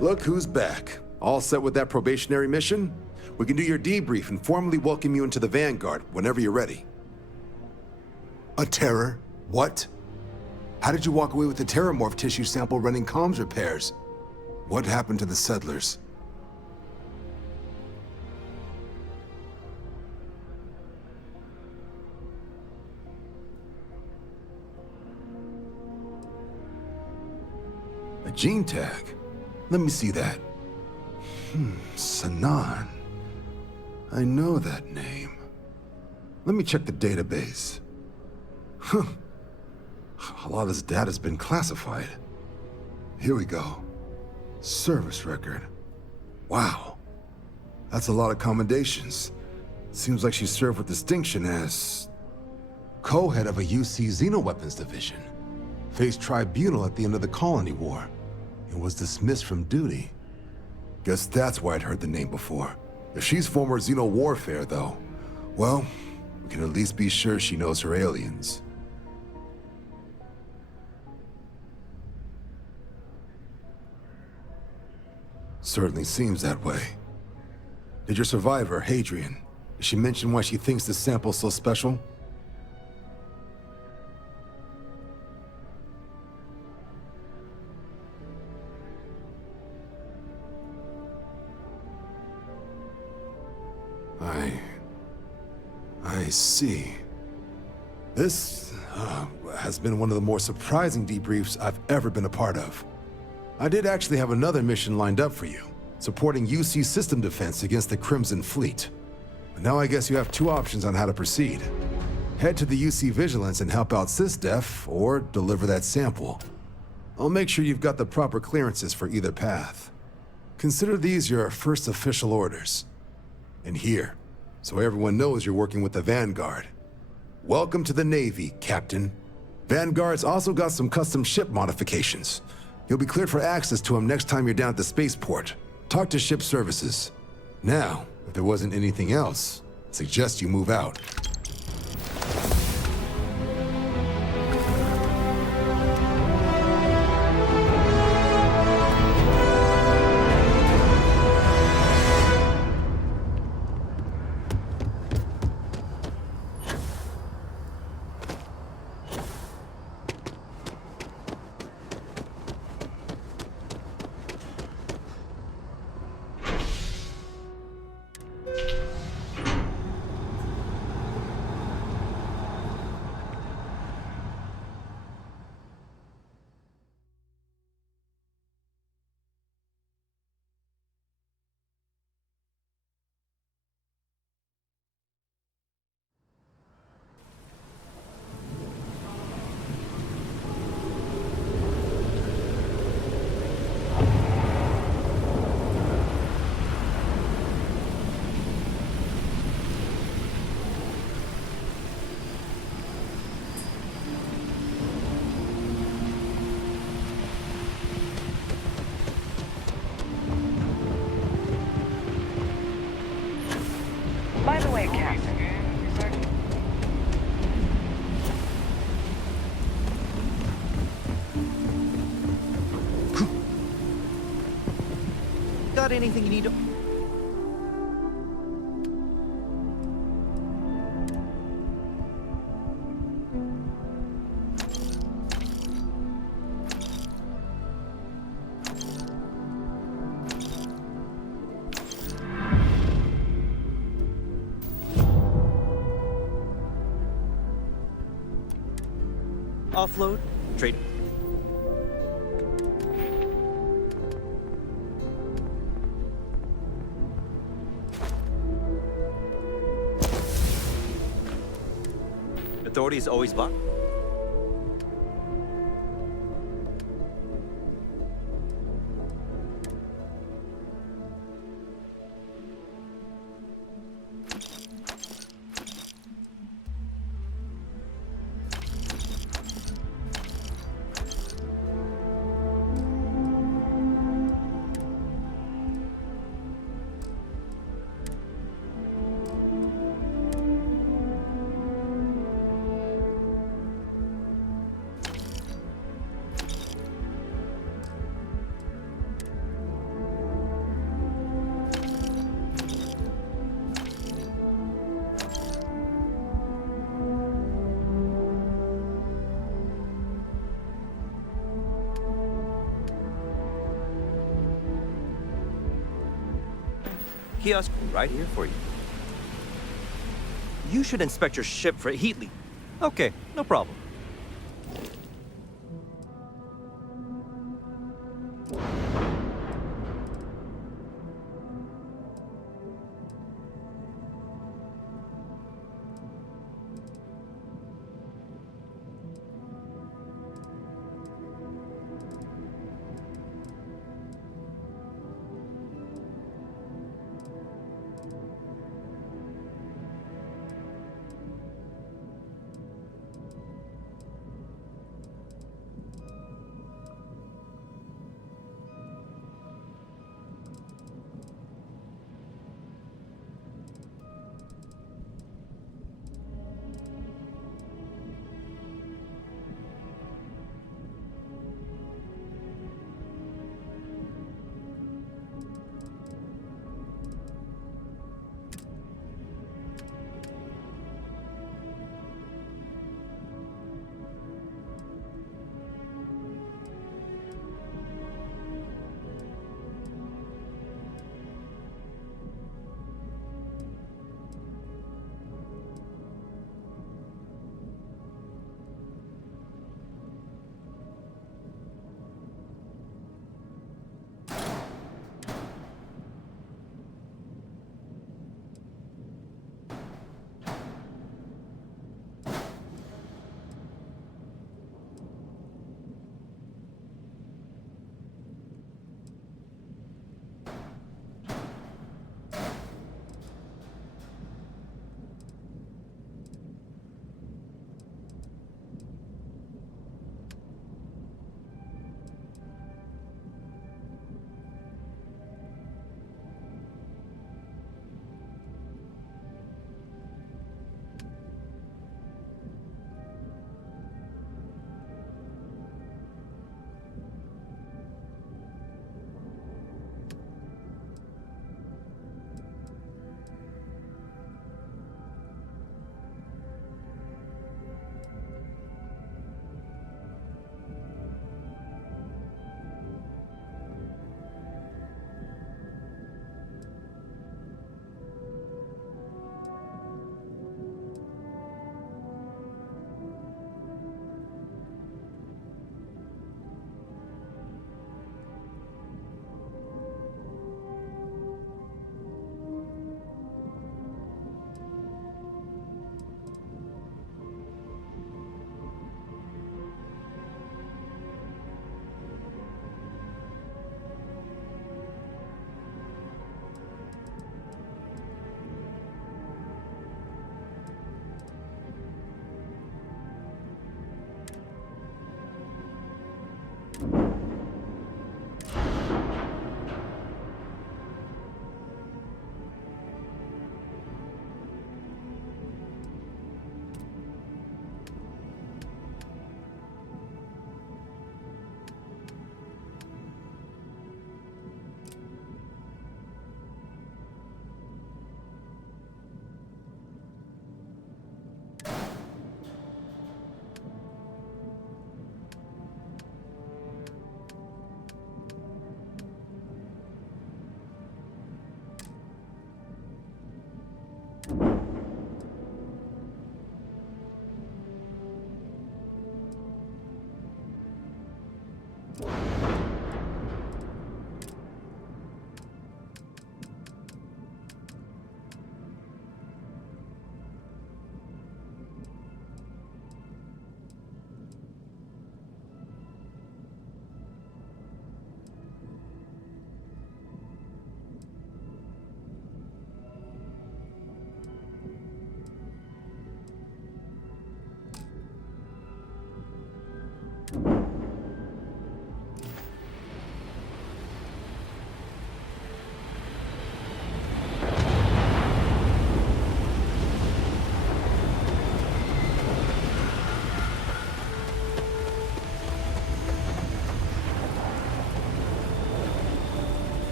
Look who's back. All set with that probationary mission? We can do your debrief and formally welcome you into the Vanguard whenever you're ready. A terror? What? How did you walk away with the terramorph tissue sample running comms repairs? What happened to the settlers? A gene tag? Let me see that. Sanan. I know that name. Let me check the database. Huh. A lot of this data's been classified. Here we go. Service record. Wow. That's a lot of commendations. Seems like she served with distinction as co-head of a UC Xenoweapons division. Faced tribunal at the end of the Colony War and was dismissed from duty. Guess that's why I'd heard the name before. If she's former Xeno warfare, though, well, we can at least be sure she knows her aliens. Certainly seems that way. Did your survivor, Hadrian, did she mention why she thinks this sample's so special? I see. This has been one of the more surprising debriefs I've ever been a part of. I did actually have another mission lined up for you, supporting UC system defense against the Crimson Fleet. But now I guess you have two options on how to proceed. Head to the UC Vigilance and help out SysDef, or deliver that sample. I'll make sure you've got the proper clearances for either path. Consider these your first official orders. And here, so everyone knows you're working with the Vanguard. Welcome to the Navy, Captain. Vanguard's also got some custom ship modifications. You'll be cleared for access to them next time you're down at the spaceport. Talk to ship services. Now, if there wasn't anything else, I suggest you move out. By the way, Captain. Got anything you need to... Offload, trade. Authorities always buck. Kiosk right here for you. You should inspect your ship for heat leak. Okay, no problem.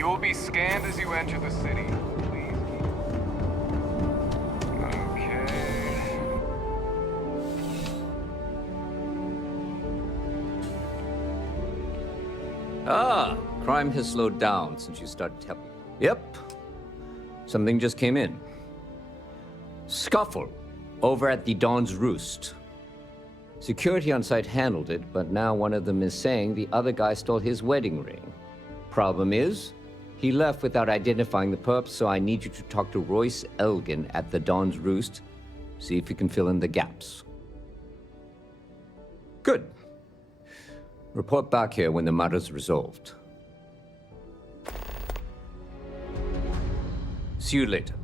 You will be scanned as you enter the city. Please keep... Okay. Ah, crime has slowed down since you started helping. Yep. Something just came in. Scuffle over at the Dawn's Roost. Security on site handled it, but now one of them is saying the other guy stole his wedding ring. Problem is, he left without identifying the perp, so I need you to talk to Royce Elgin at the Dawn's Roost. See if you can fill in the gaps. Good. Report back here when the matter's resolved. See you later.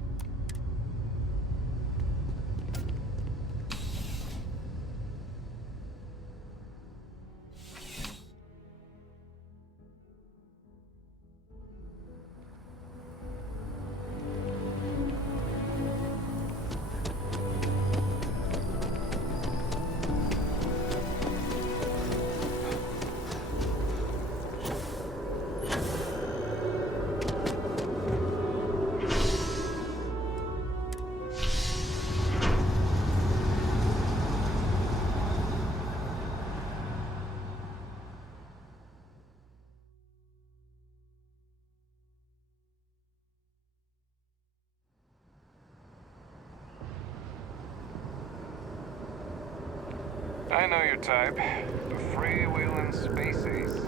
I know your type. The freewheeling space ace.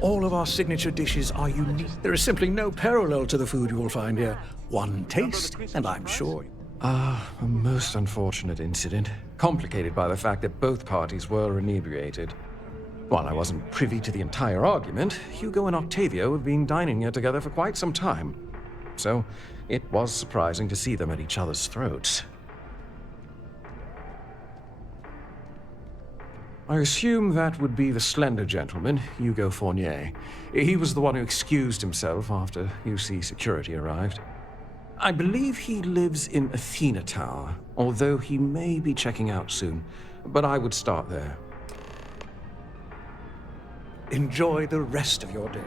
All of our signature dishes are unique. There is simply no parallel to the food you will find here. One taste, and I'm sure... A most unfortunate incident, complicated by the fact that both parties were inebriated. While I wasn't privy to the entire argument, Hugo and Octavio have been dining here together for quite some time. So, it was surprising to see them at each other's throats. I assume that would be the slender gentleman, Hugo Fournier. He was the one who excused himself after UC security arrived. I believe he lives in Athena Tower, although he may be checking out soon. But I would start there. Enjoy the rest of your day.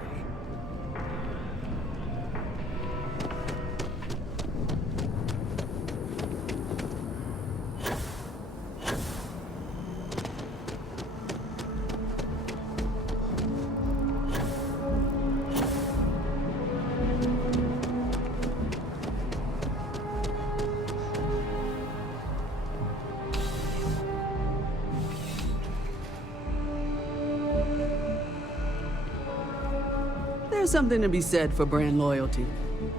There's something to be said for brand loyalty.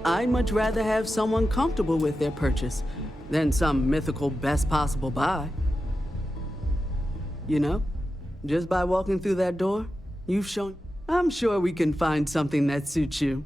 I'd much rather have someone comfortable with their purchase than some mythical best possible buy. You know, just by walking through that door, you've shown... I'm sure we can find something that suits you.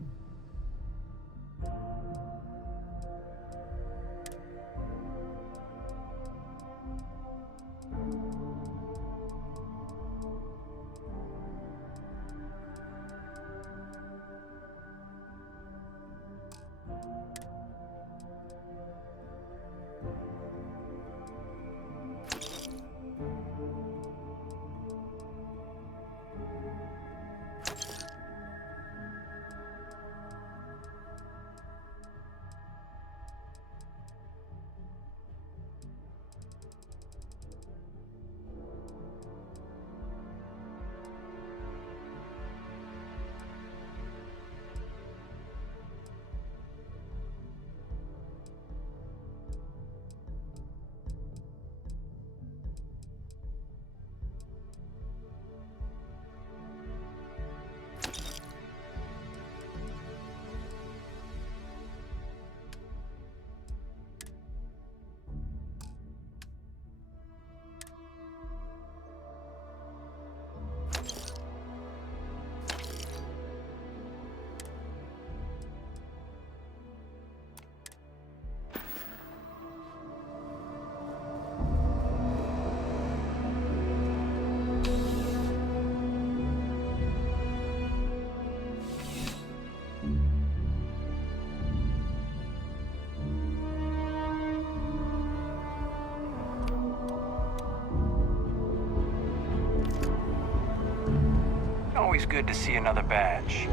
Always good to see another badge.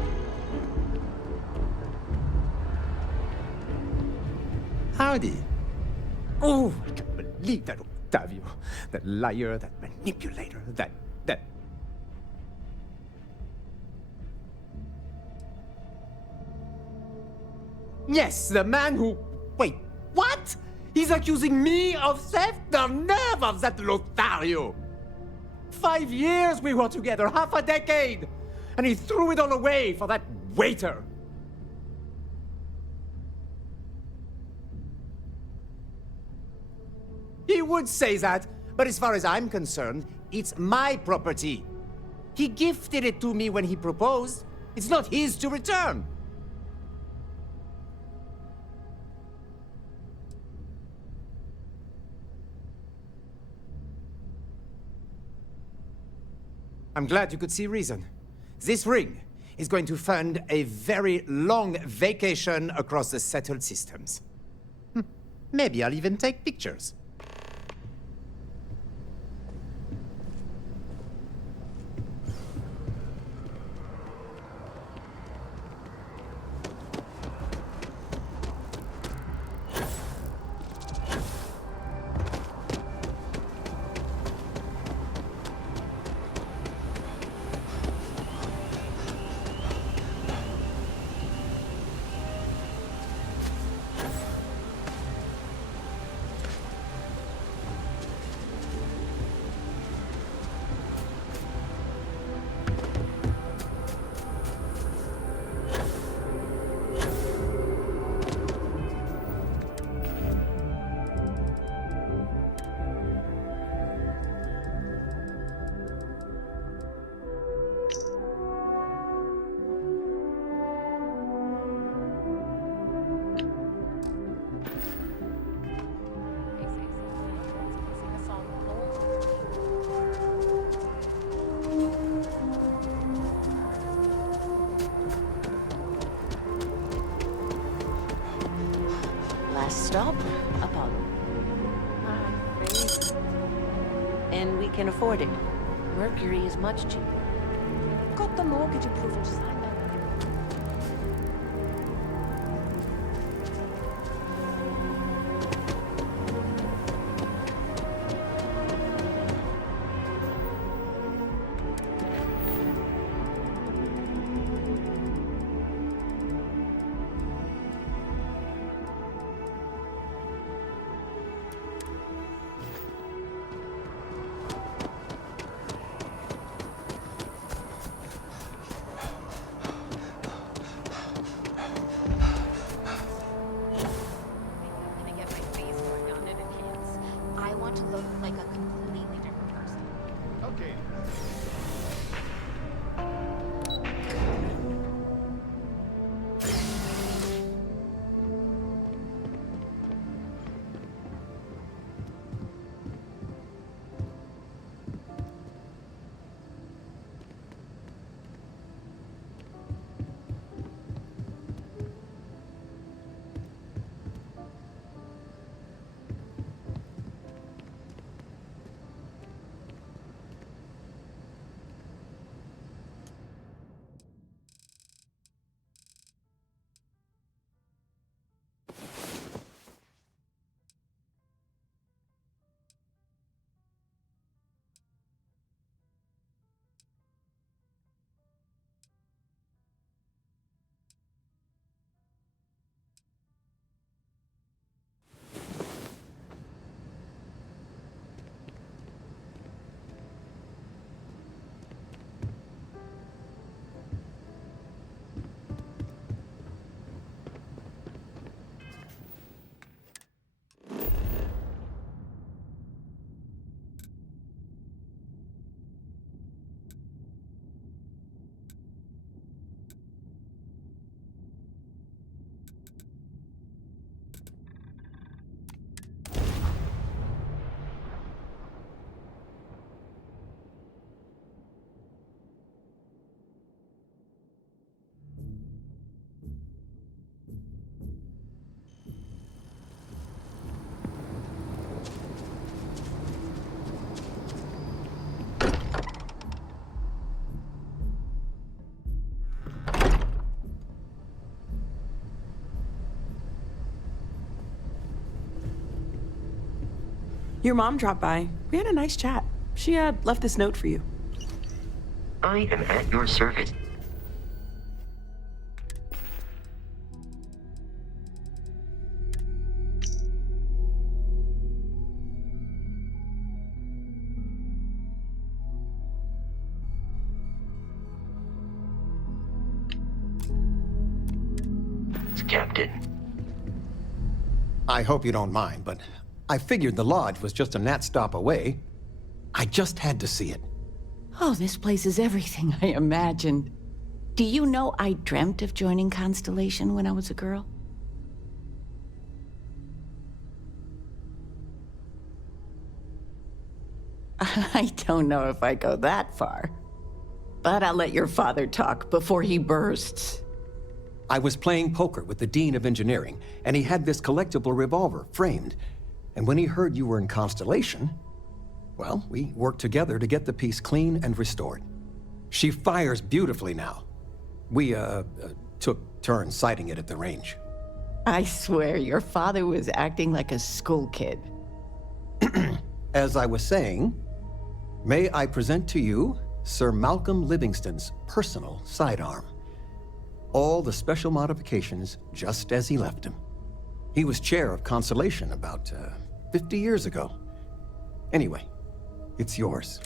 Howdy. Oh, I can't believe that Octavio. That liar, that manipulator, that... Yes, the man who... Wait, what? He's accusing me of theft? The nerve of that Lothario! 5 years we were together, half a decade! And he threw it all away for that waiter! He would say that, but as far as I'm concerned, it's my property. He gifted it to me when he proposed. It's not his to return. I'm glad you could see reason. This ring is going to fund a very long vacation across the settled systems. Maybe I'll even take pictures. Last stop, Apollo. And we can afford it. Mercury is much cheaper. Got the mortgage approval to sign that. Your mom dropped by. We had a nice chat. She left this note for you. I am at your service. Captain. I hope you don't mind, but I figured the lodge was just a gnat stop away. I just had to see it. Oh, this place is everything I imagined. Do you know I dreamt of joining Constellation when I was a girl? I don't know if I go that far. But I'll let your father talk before he bursts. I was playing poker with the Dean of Engineering, and he had this collectible revolver framed. And when he heard you were in Constellation, well, we worked together to get the piece clean and restored. She fires beautifully now. We, took turns sighting it at the range. I swear, your father was acting like a school kid. As I was saying, may I present to you Sir Malcolm Livingston's personal sidearm. All the special modifications just as he left him. He was chair of Constellation about 50 years ago. Anyway, it's yours.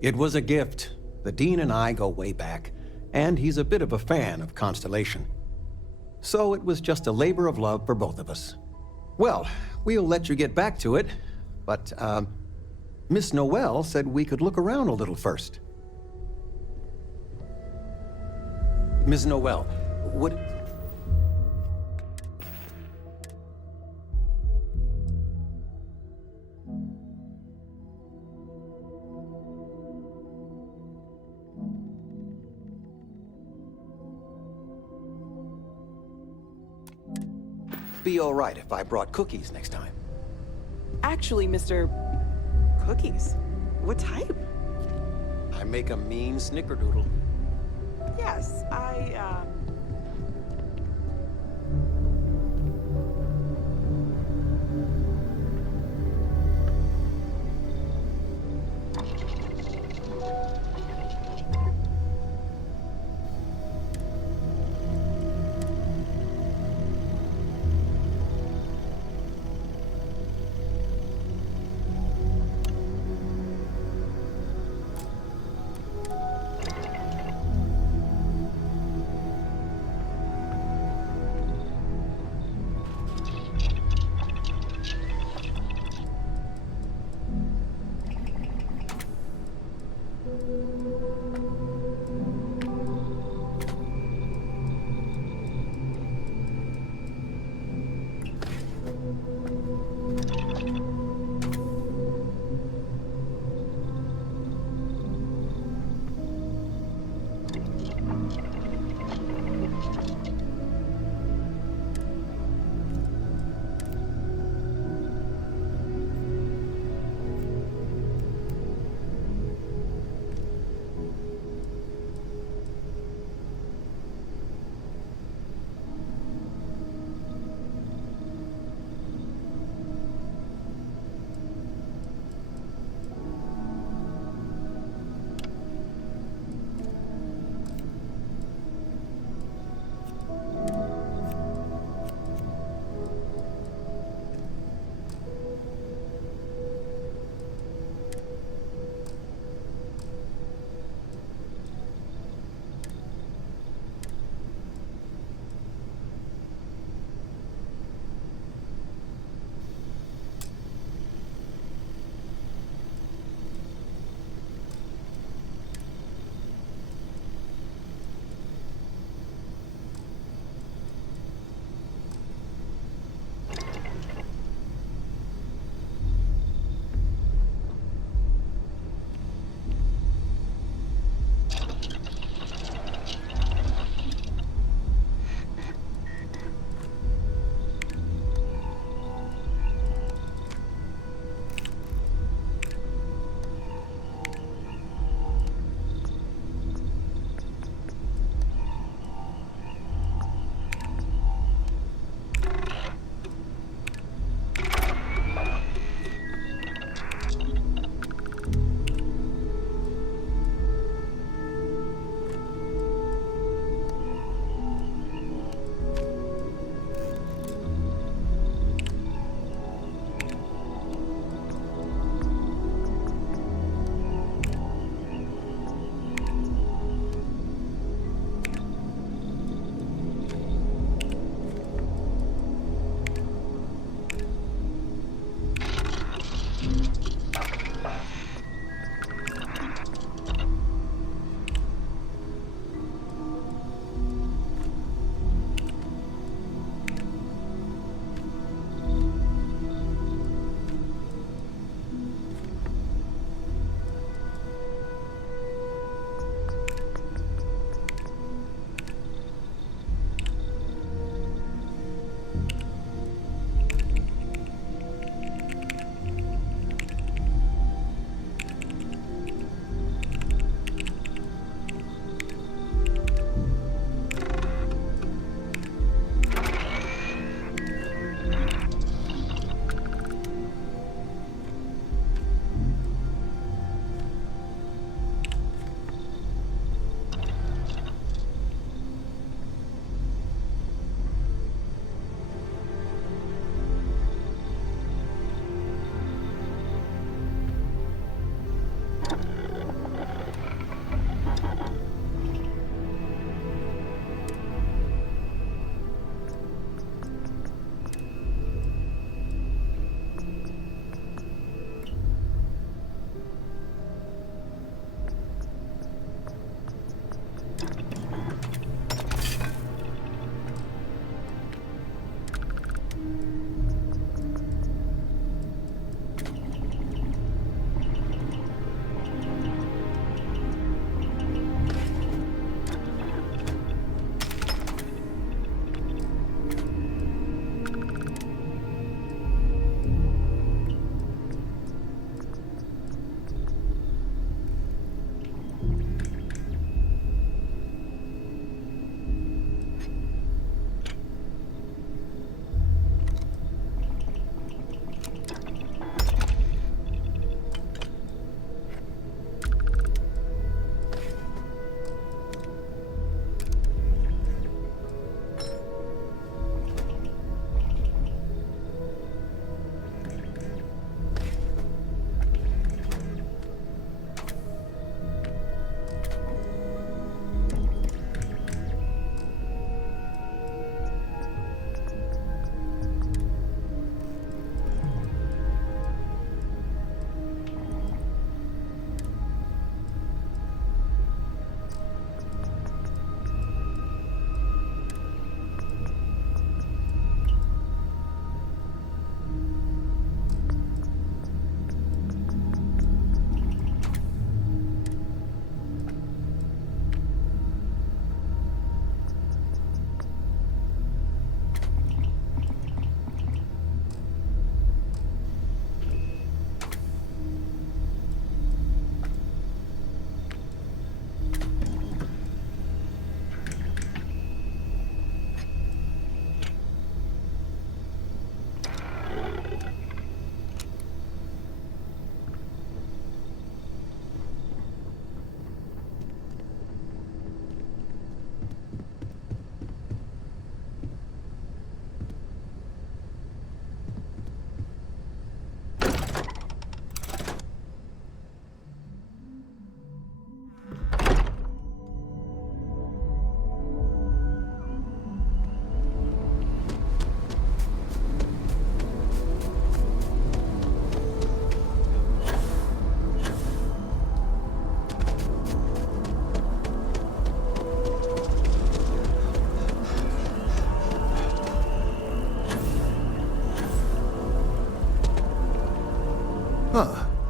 It was a gift. The Dean and I go way back, and he's a bit of a fan of Constellation. So it was just a labor of love for both of us. Well, we'll let you get back to it, but, Miss Noel said we could look around a little first. Ms. Noel, would... Be all right if I brought cookies next time. Actually, Mr. Cookies. What type? I make a mean snickerdoodle. Yes,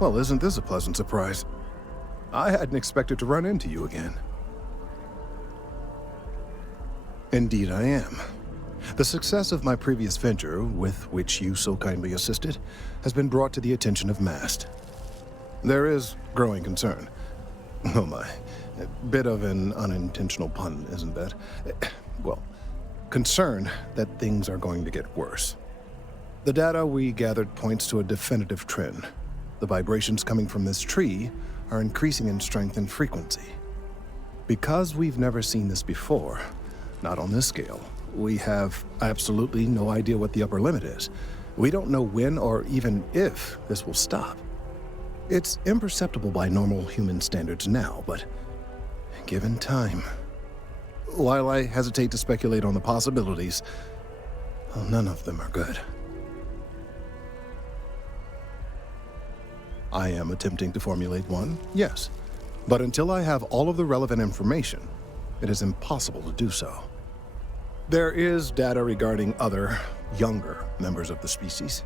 Well, isn't this a pleasant surprise? I hadn't expected to run into you again. Indeed I am. The success of my previous venture, with which you so kindly assisted, has been brought to the attention of MAST. There is growing concern. Oh my, a bit of an unintentional pun, isn't that? Well, concern that things are going to get worse. The data we gathered points to a definitive trend. The vibrations coming from this tree are increasing in strength and frequency. Because we've never seen this before, not on this scale, we have absolutely no idea what the upper limit is. We don't know when or even if this will stop. It's imperceptible by normal human standards now, but given time. While I hesitate to speculate on the possibilities, well, none of them are good. I am attempting to formulate one, yes. But until I have all of the relevant information, it is impossible to do so. There is data regarding other, younger members of the species.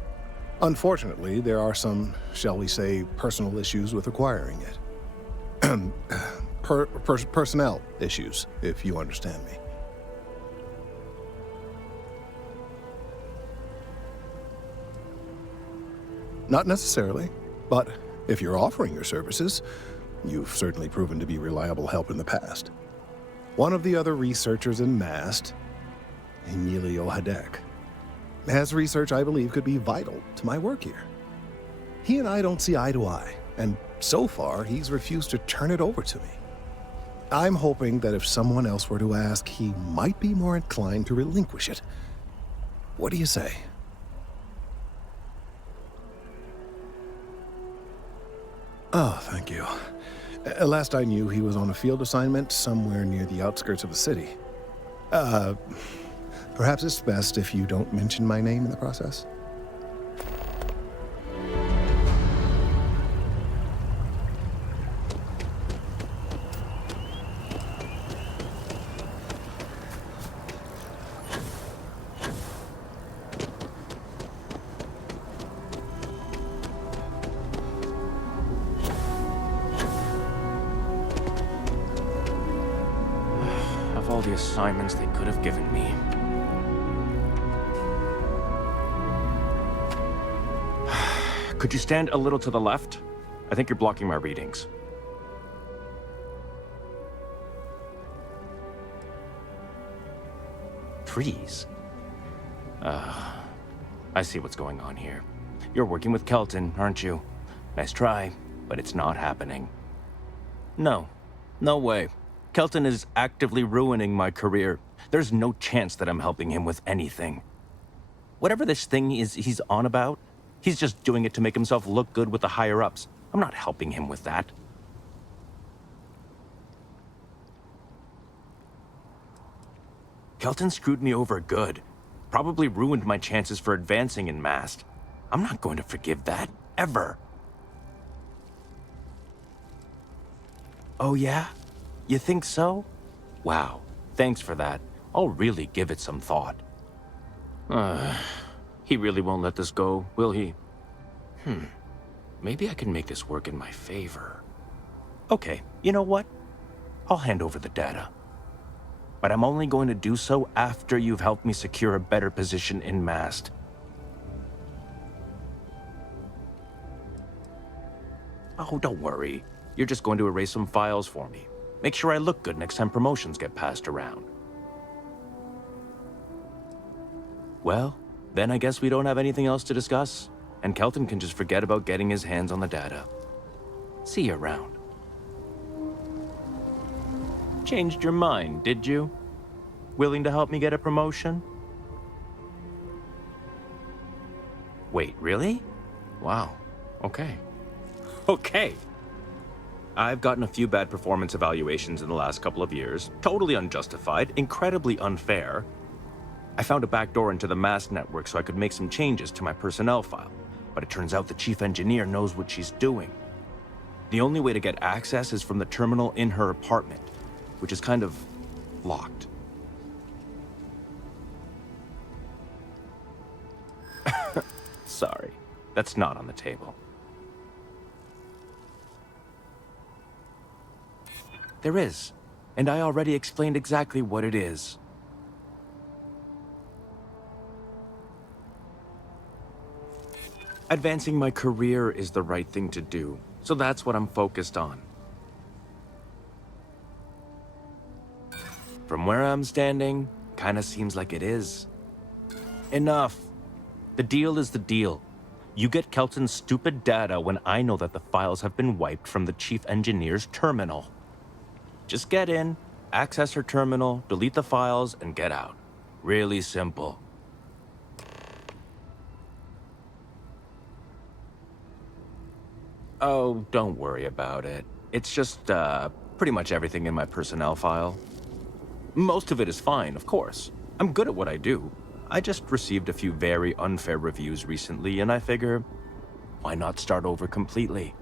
Unfortunately, there are some, shall we say, personal issues with acquiring it. Personnel issues, if you understand me. Not necessarily, but if you're offering your services, you've certainly proven to be reliable help in the past. One of the other researchers in MAST, Emilio Hadek, has research I believe could be vital to my work here. He and I don't see eye to eye, and so far he's refused to turn it over to me. I'm hoping that if someone else were to ask, he might be more inclined to relinquish it. What do you say? Oh, thank you. Last I knew, he was on a field assignment somewhere near the outskirts of the city. Perhaps it's best if you don't mention my name in the process. Of all the assignments they could have given me. Could you stand a little to the left? I think you're blocking my readings. Trees? I see what's going on here. You're working with Kelton, aren't you? Nice try, but it's not happening. No. No way. Kelton is actively ruining my career. There's no chance that I'm helping him with anything. Whatever this thing is he's on about, he's just doing it to make himself look good with the higher-ups. I'm not helping him with that. Kelton screwed me over good. Probably ruined my chances for advancing in MAST. I'm not going to forgive that, ever. Oh yeah? You think so? Wow, thanks for that. I'll really give it some thought. He really won't let this go, will he? Maybe I can make this work in my favor. Okay, you know what? I'll hand over the data. But I'm only going to do so after you've helped me secure a better position in MAST. Oh, don't worry. You're just going to erase some files for me. Make sure I look good next time promotions get passed around. Well, then I guess we don't have anything else to discuss, and Kelton can just forget about getting his hands on the data. See you around. Changed your mind, did you? Willing to help me get a promotion? Wait, really? Wow. Okay. Okay. I've gotten a few bad performance evaluations in the last couple of years. Totally unjustified, incredibly unfair. I found a backdoor into the MAST network so I could make some changes to my personnel file, but it turns out the chief engineer knows what she's doing. The only way to get access is from the terminal in her apartment, which is kind of locked. Sorry, that's not on the table. There is. And I already explained exactly what it is. Advancing my career is the right thing to do, so that's what I'm focused on. From where I'm standing, kinda seems like it is. Enough. The deal is the deal. You get Kelton's stupid data when I know that the files have been wiped from the chief engineer's terminal. Just get in, access her terminal, delete the files, and get out. Really simple. Oh, don't worry about it. It's just, pretty much everything in my personnel file. Most of it is fine, of course. I'm good at what I do. I just received a few very unfair reviews recently, and I figure, why not start over completely?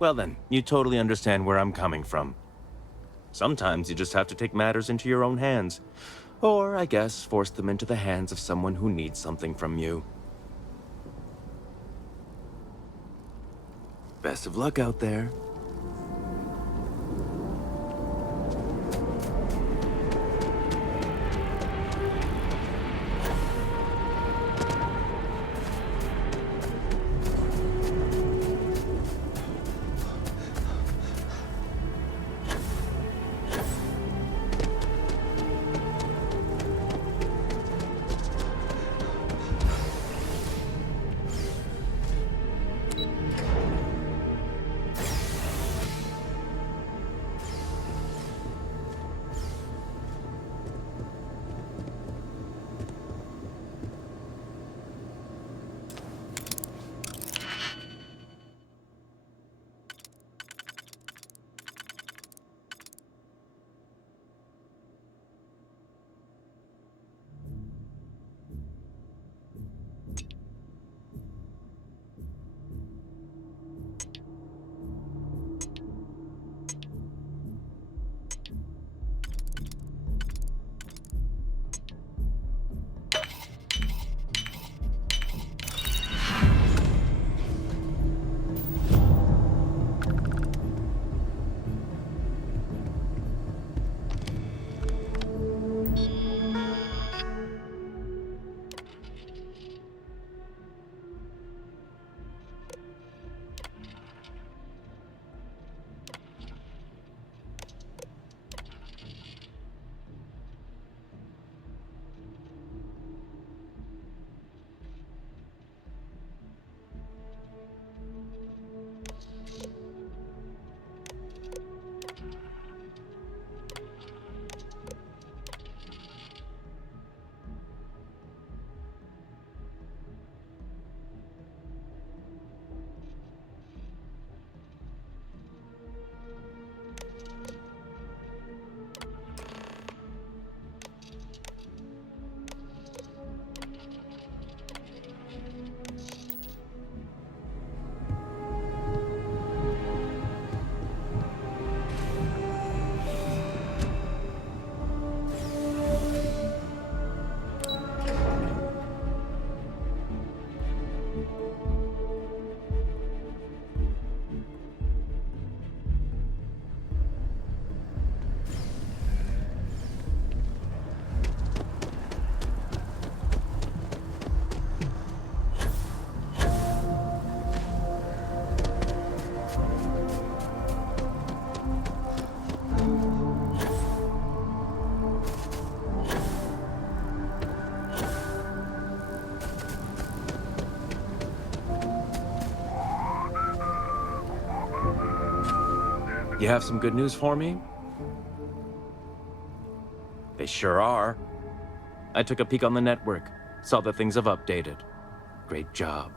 Well then, you totally understand where I'm coming from. Sometimes you just have to take matters into your own hands. Or, I guess, force them into the hands of someone who needs something from you. Best of luck out there. You have some good news for me? They sure are. I took a peek on the network, saw that things have updated. Great job.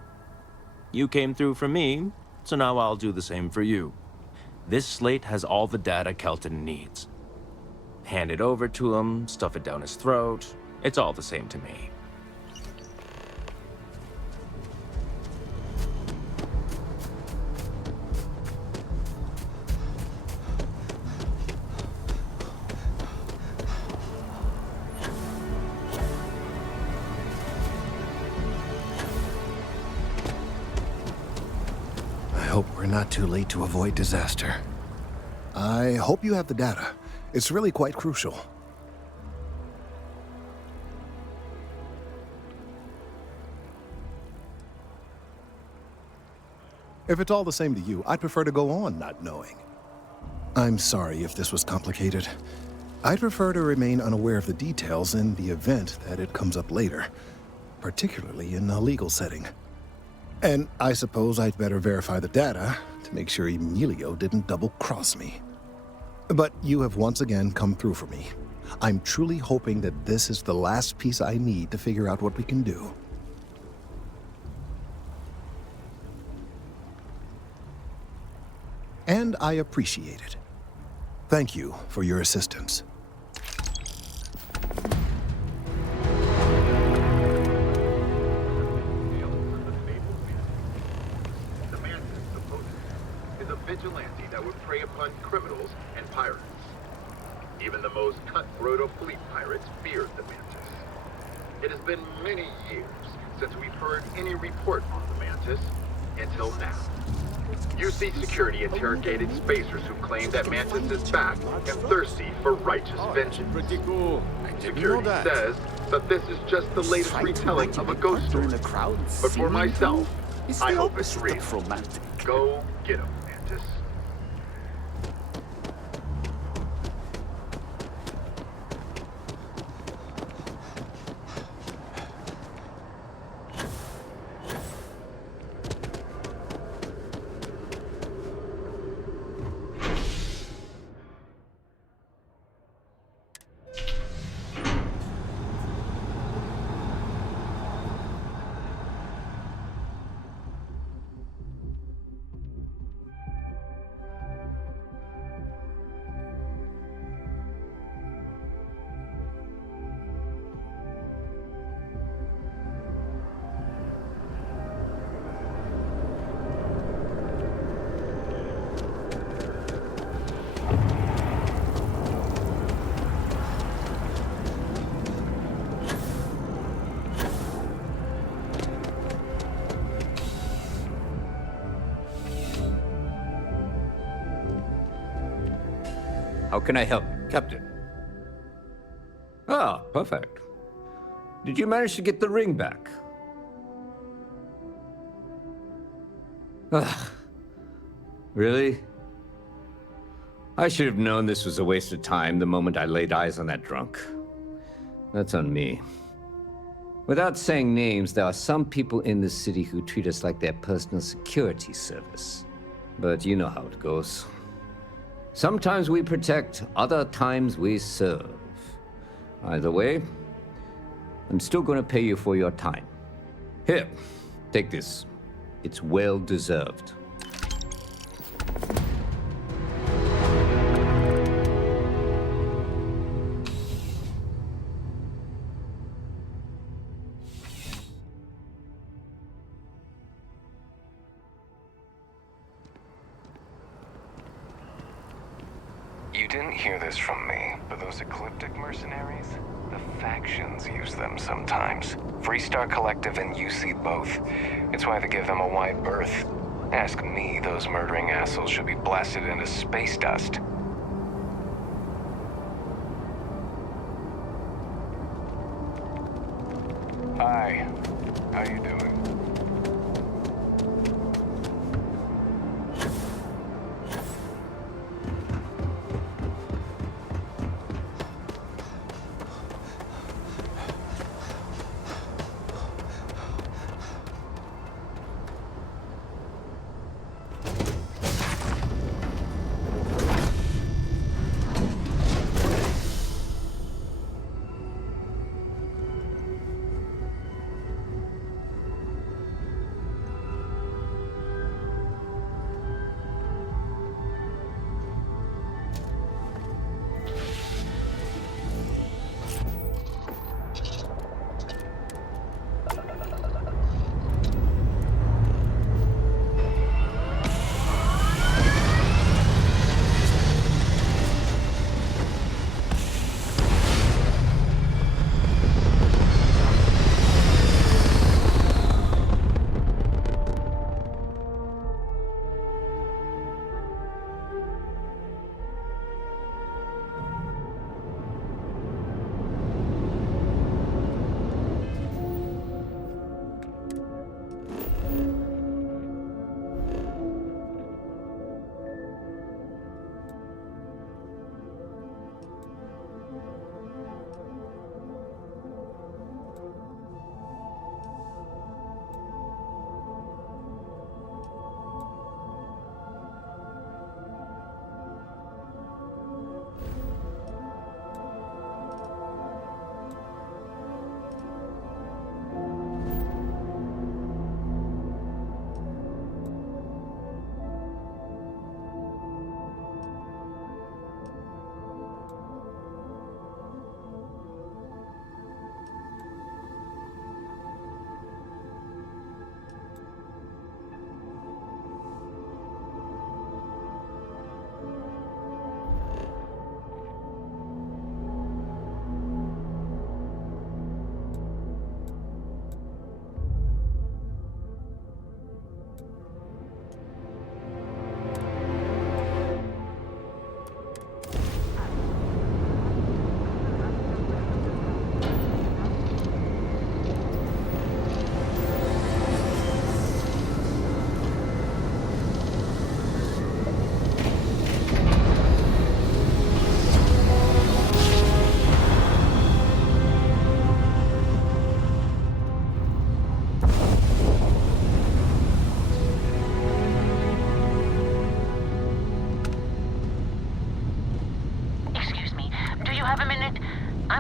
You came through for me, so now I'll do the same for you. This slate has all the data Kelton needs. Hand it over to him, stuff it down his throat. It's all the same to me. hope we're not too late to avoid disaster. I hope you have the data. It's really quite crucial. If it's all the same to you, I'd prefer to go on not knowing. I'm sorry if this was complicated. I'd prefer to remain unaware of the details in the event that it comes up later, particularly in a legal setting. And I suppose I'd better verify the data to make sure Emilio didn't double-cross me. But you have once again come through for me. I'm truly hoping that this is the last piece I need to figure out what we can do. And I appreciate it. Thank you for your assistance. Vigilante that would prey upon criminals and pirates. Even the most cutthroat of fleet pirates feared the Mantis. It has been many years since we've heard any report on the Mantis, until now. UC Security interrogated spacers who claim that Mantis is back and thirsty for righteous vengeance. Security says that this is just the latest retelling of a ghost story. But for myself, I hope it's real. Go get him. How can I help, Captain? Ah, perfect. Did you manage to get the ring back? Ah, really? I should have known this was a waste of time the moment I laid eyes on that drunk. That's on me. Without saying names, there are some people in this city who treat us like their personal security service. But you know how it goes. Sometimes we protect, other times we serve. Either way, I'm still going to pay you for your time. Here, take this. It's well deserved. You didn't hear this from me, but those ecliptic mercenaries, the factions use them sometimes. Freestar Collective and UC both. It's why they give them a wide berth. Ask me, those murdering assholes should be blasted into space dust. Hi. How you doing?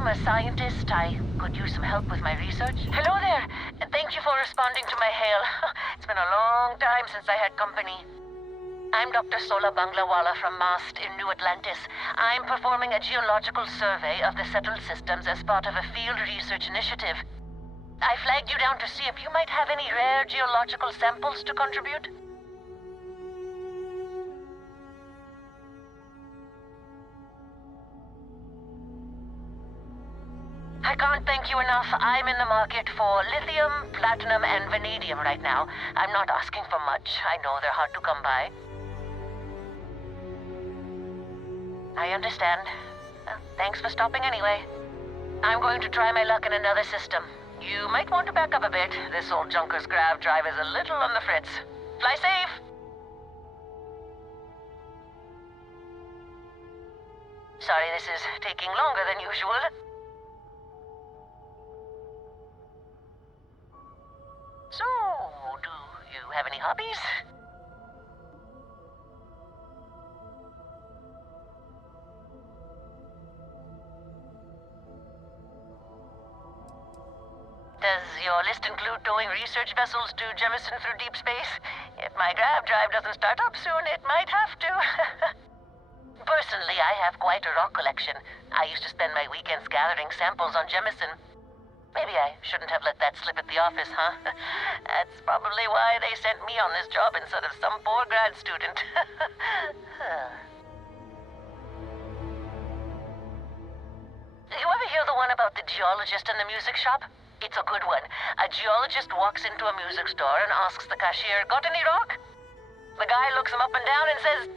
I'm a scientist. I could use some help with my research. Hello there. Thank you for responding to my hail. It's been a long time since I had company. I'm Dr. Sola Banglawala from MAST in New Atlantis. I'm performing a geological survey of the settled systems as part of a field research initiative. I flagged you down to see if you might have any rare geological samples to contribute. I can't thank you enough. I'm in the market for lithium, platinum, and vanadium right now. I'm not asking for much. I know they're hard to come by. I understand. Thanks for stopping anyway. I'm going to try my luck in another system. You might want to back up a bit. This old junker's grav drive is a little on the fritz. Fly safe! Sorry this is taking longer than usual. So, do you have any hobbies? Does your list include towing research vessels to Jemison through deep space? If my grav drive doesn't start up soon, it might have to. Personally, I have quite a rock collection. I used to spend my weekends gathering samples on Jemison. Maybe I shouldn't have let that slip at the office, huh? That's probably why they sent me on this job instead of some poor grad student. You ever hear the one about the geologist in the music shop? It's a good one. A geologist walks into a music store and asks the cashier, "Got any rock?" The guy looks him up and down and says,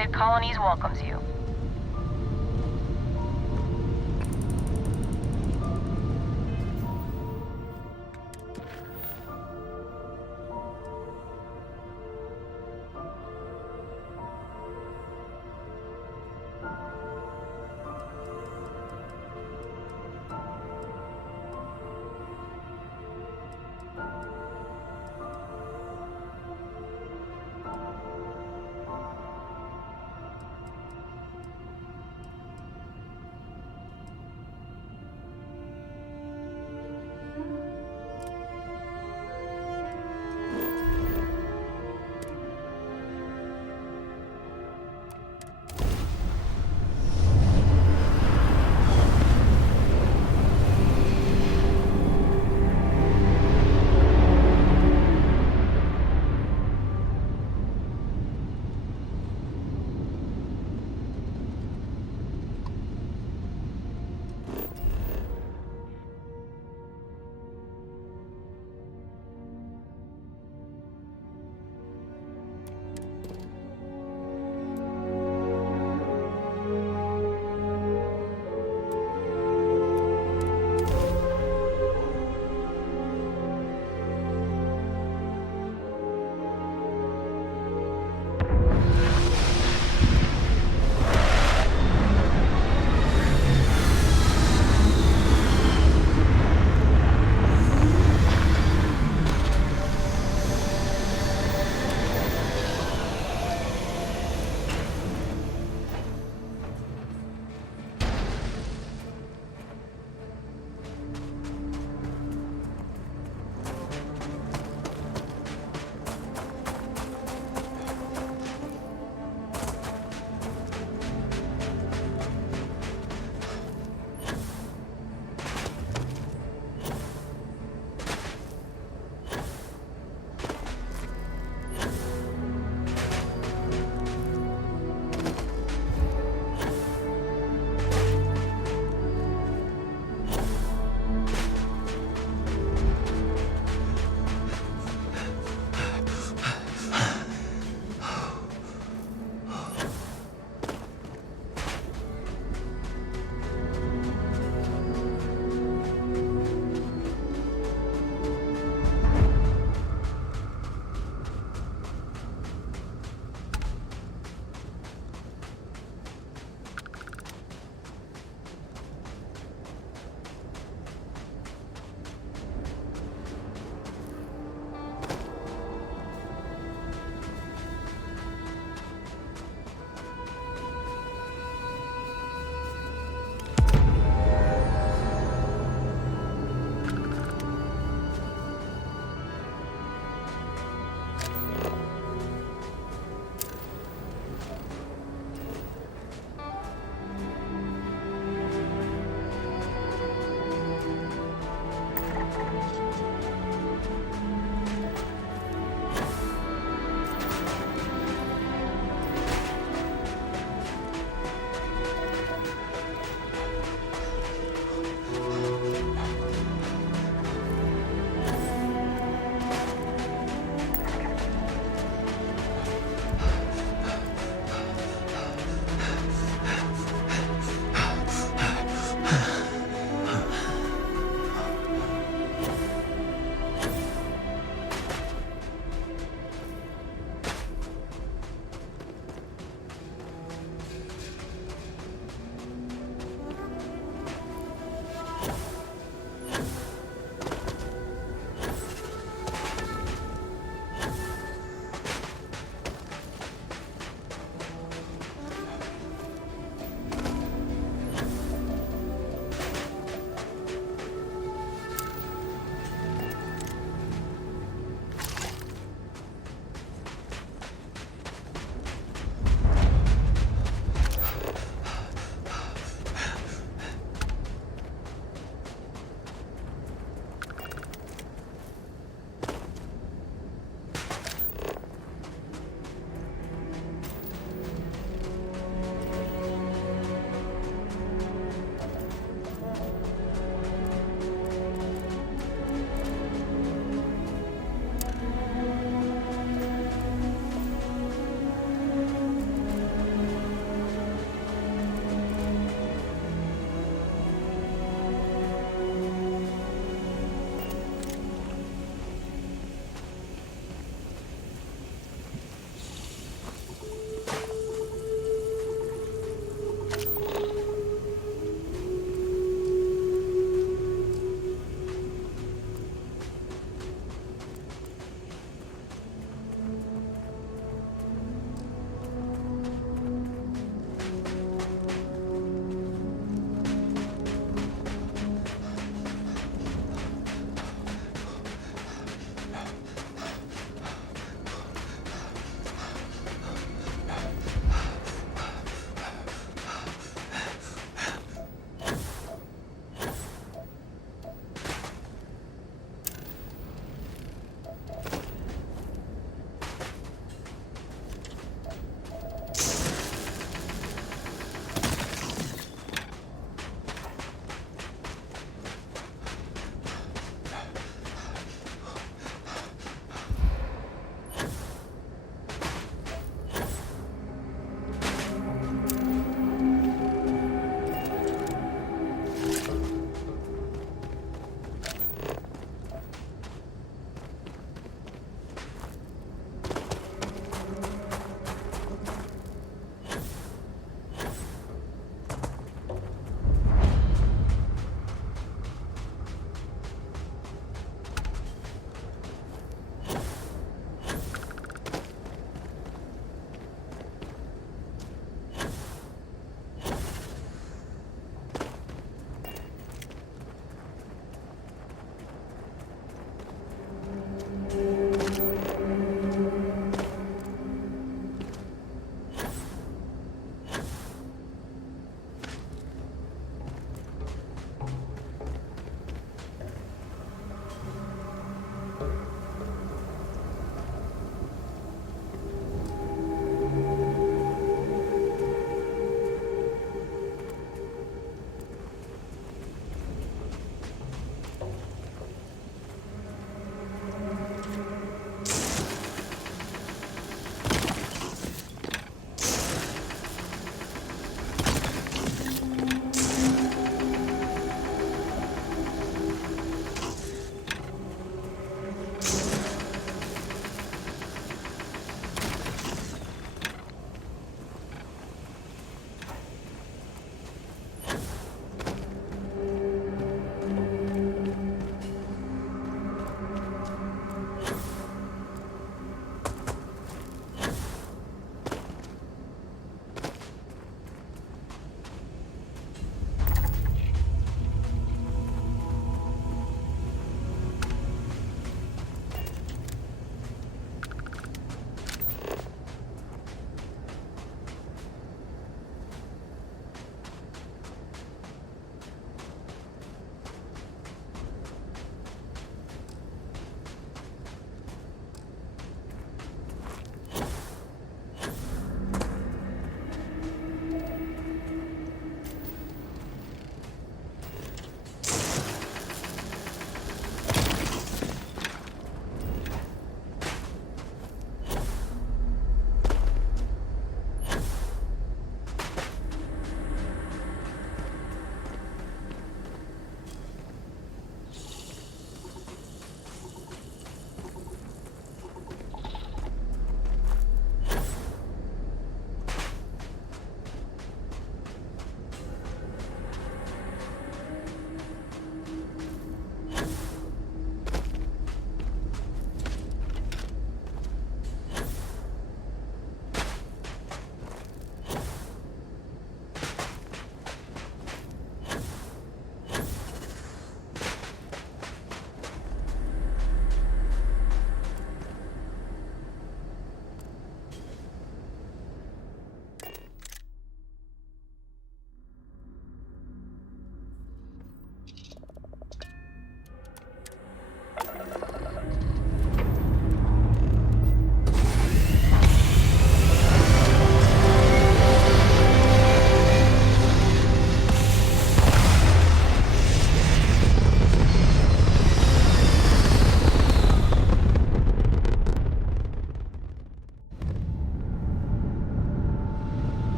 United Colonies welcomes you.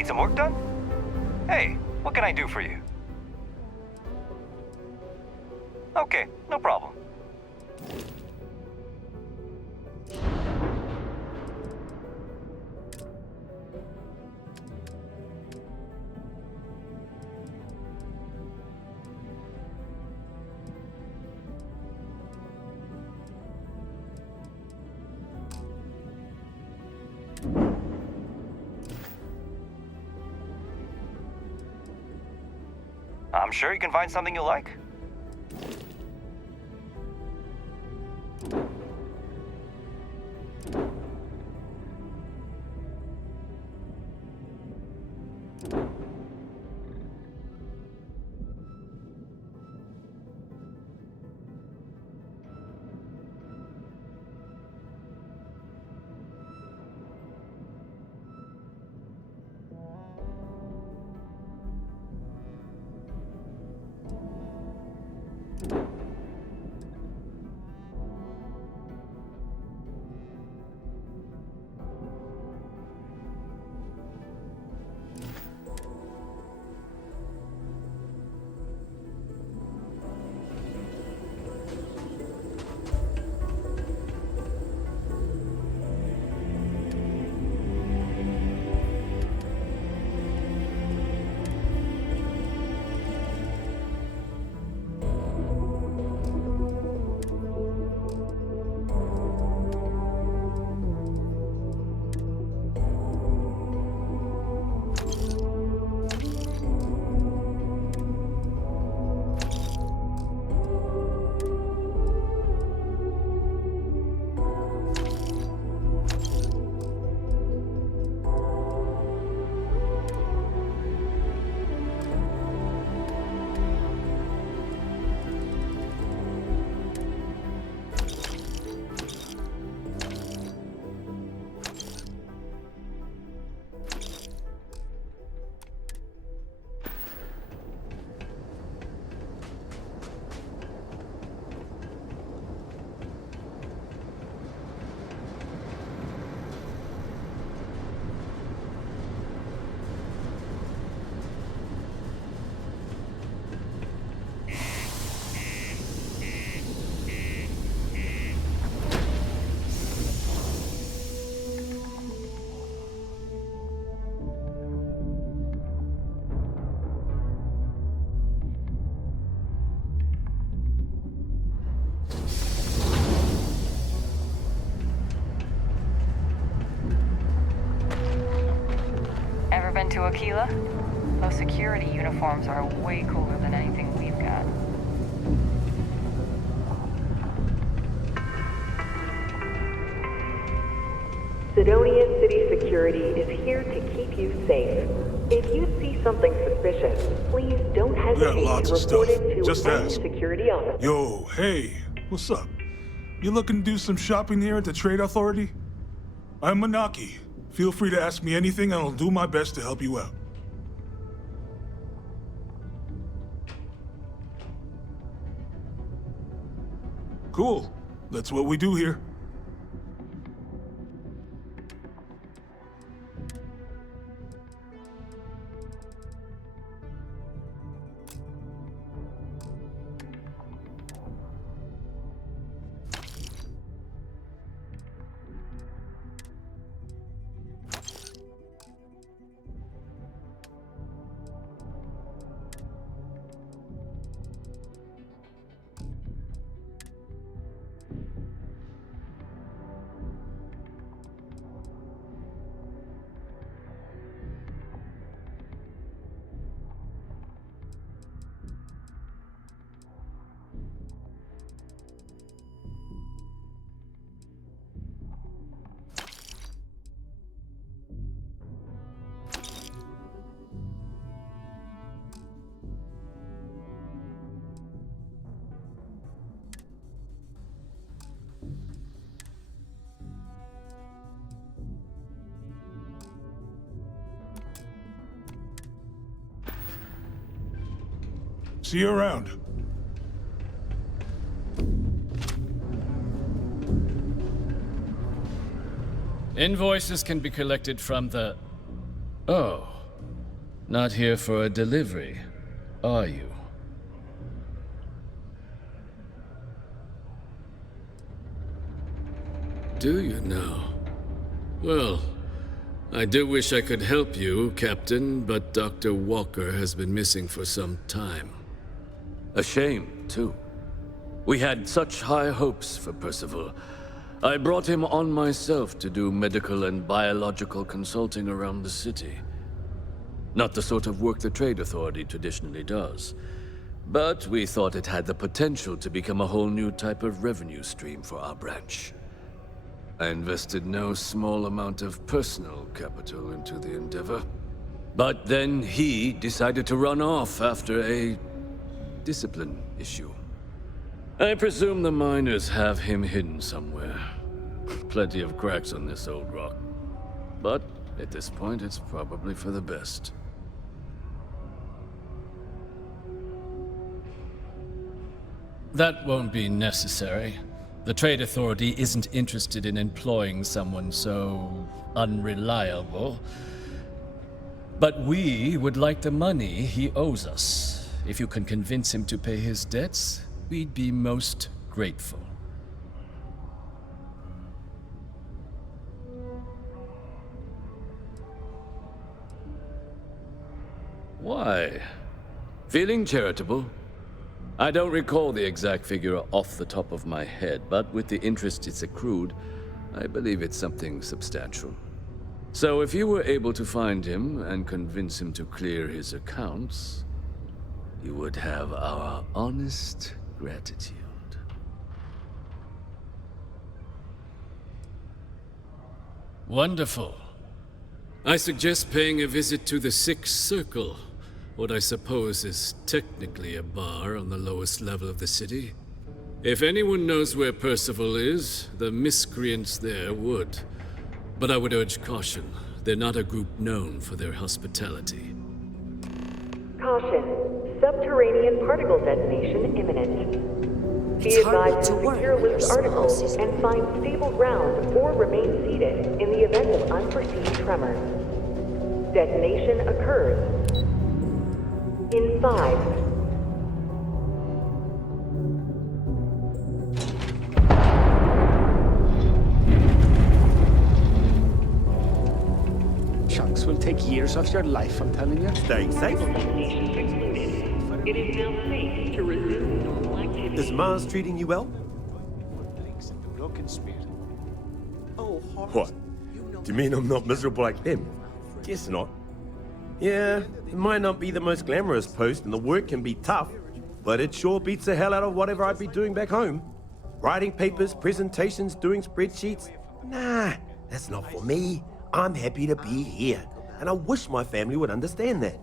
Need some work done? Hey, what can I do for you? Okay, no problem. I'm sure you can find something you like. Ever been to Aquila? Those security uniforms are way cooler than anything we've got. Sidonia City Security is here to keep you safe. If you see something suspicious, please don't hesitate lots to of report stuff. it to Just any ask. security officer. Yo, hey, what's up? You looking to do some shopping here at the Trade Authority? I'm Manaki. Feel free to ask me anything and I'll do my best to help you out. Cool. That's what we do here. See you around. Invoices can be collected from the... Oh, Not here for a delivery, are you? Do you now? Well, I do wish I could help you, Captain, but Dr. Walker has been missing for some time. A shame, too. We had such high hopes for Percival. I brought him on myself to do medical and biological consulting around the city. Not the sort of work the Trade Authority traditionally does. But we thought it had the potential to become a whole new type of revenue stream for our branch. I invested no small amount of personal capital into the endeavor. But then he decided to run off after a discipline issue. I presume the miners have him hidden somewhere. Plenty of cracks on this old rock. But at this point, it's probably for the best. That won't be necessary. The Trade Authority isn't interested in employing someone so unreliable. But we would like the money he owes us. If you can convince him to pay his debts, we'd be most grateful. Why? Feeling charitable? I don't recall the exact figure off the top of my head, but with the interest it's accrued, I believe it's something substantial. So if you were able to find him and convince him to clear his accounts, you would have our honest gratitude. Wonderful. I suggest paying a visit to the Sixth Circle, what I suppose is technically a bar on the lowest level of the city. If anyone knows where Percival is, the miscreants there would. But I would urge caution. They're not a group known for their hospitality. Caution. Subterranean particle detonation imminent. Be advised to secure loose articles and find stable ground or remain seated in the event of unforeseen tremors. Detonation occurs in 5. Chunks will take years of your life, I'm telling you. Stay safe. It is now safe to resume normal activity. Is Mars treating you well? What? Do you mean I'm not miserable like them? Guess not. Yeah, it might not be the most glamorous post and the work can be tough, but it sure beats the hell out of whatever I'd be doing back home. Writing papers, presentations, doing spreadsheets. Nah, that's not for me. I'm happy to be here, and I wish my family would understand that.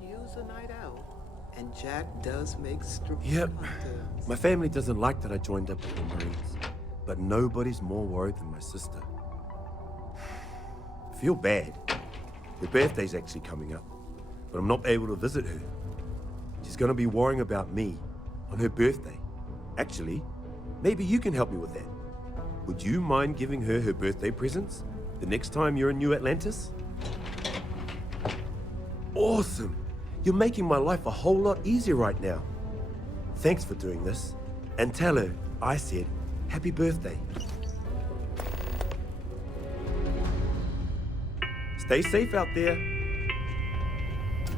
And Jack does make Yep. My family doesn't like that I joined up with the Marines, but nobody's more worried than my sister. I feel bad. Her birthday's actually coming up, but I'm not able to visit her. She's gonna be worrying about me on her birthday. Actually, maybe you can help me with that. Would you mind giving her her birthday presents the next time you're in New Atlantis? Awesome! You're making my life a whole lot easier right now. Thanks for doing this. And tell her I said happy birthday. Stay safe out there.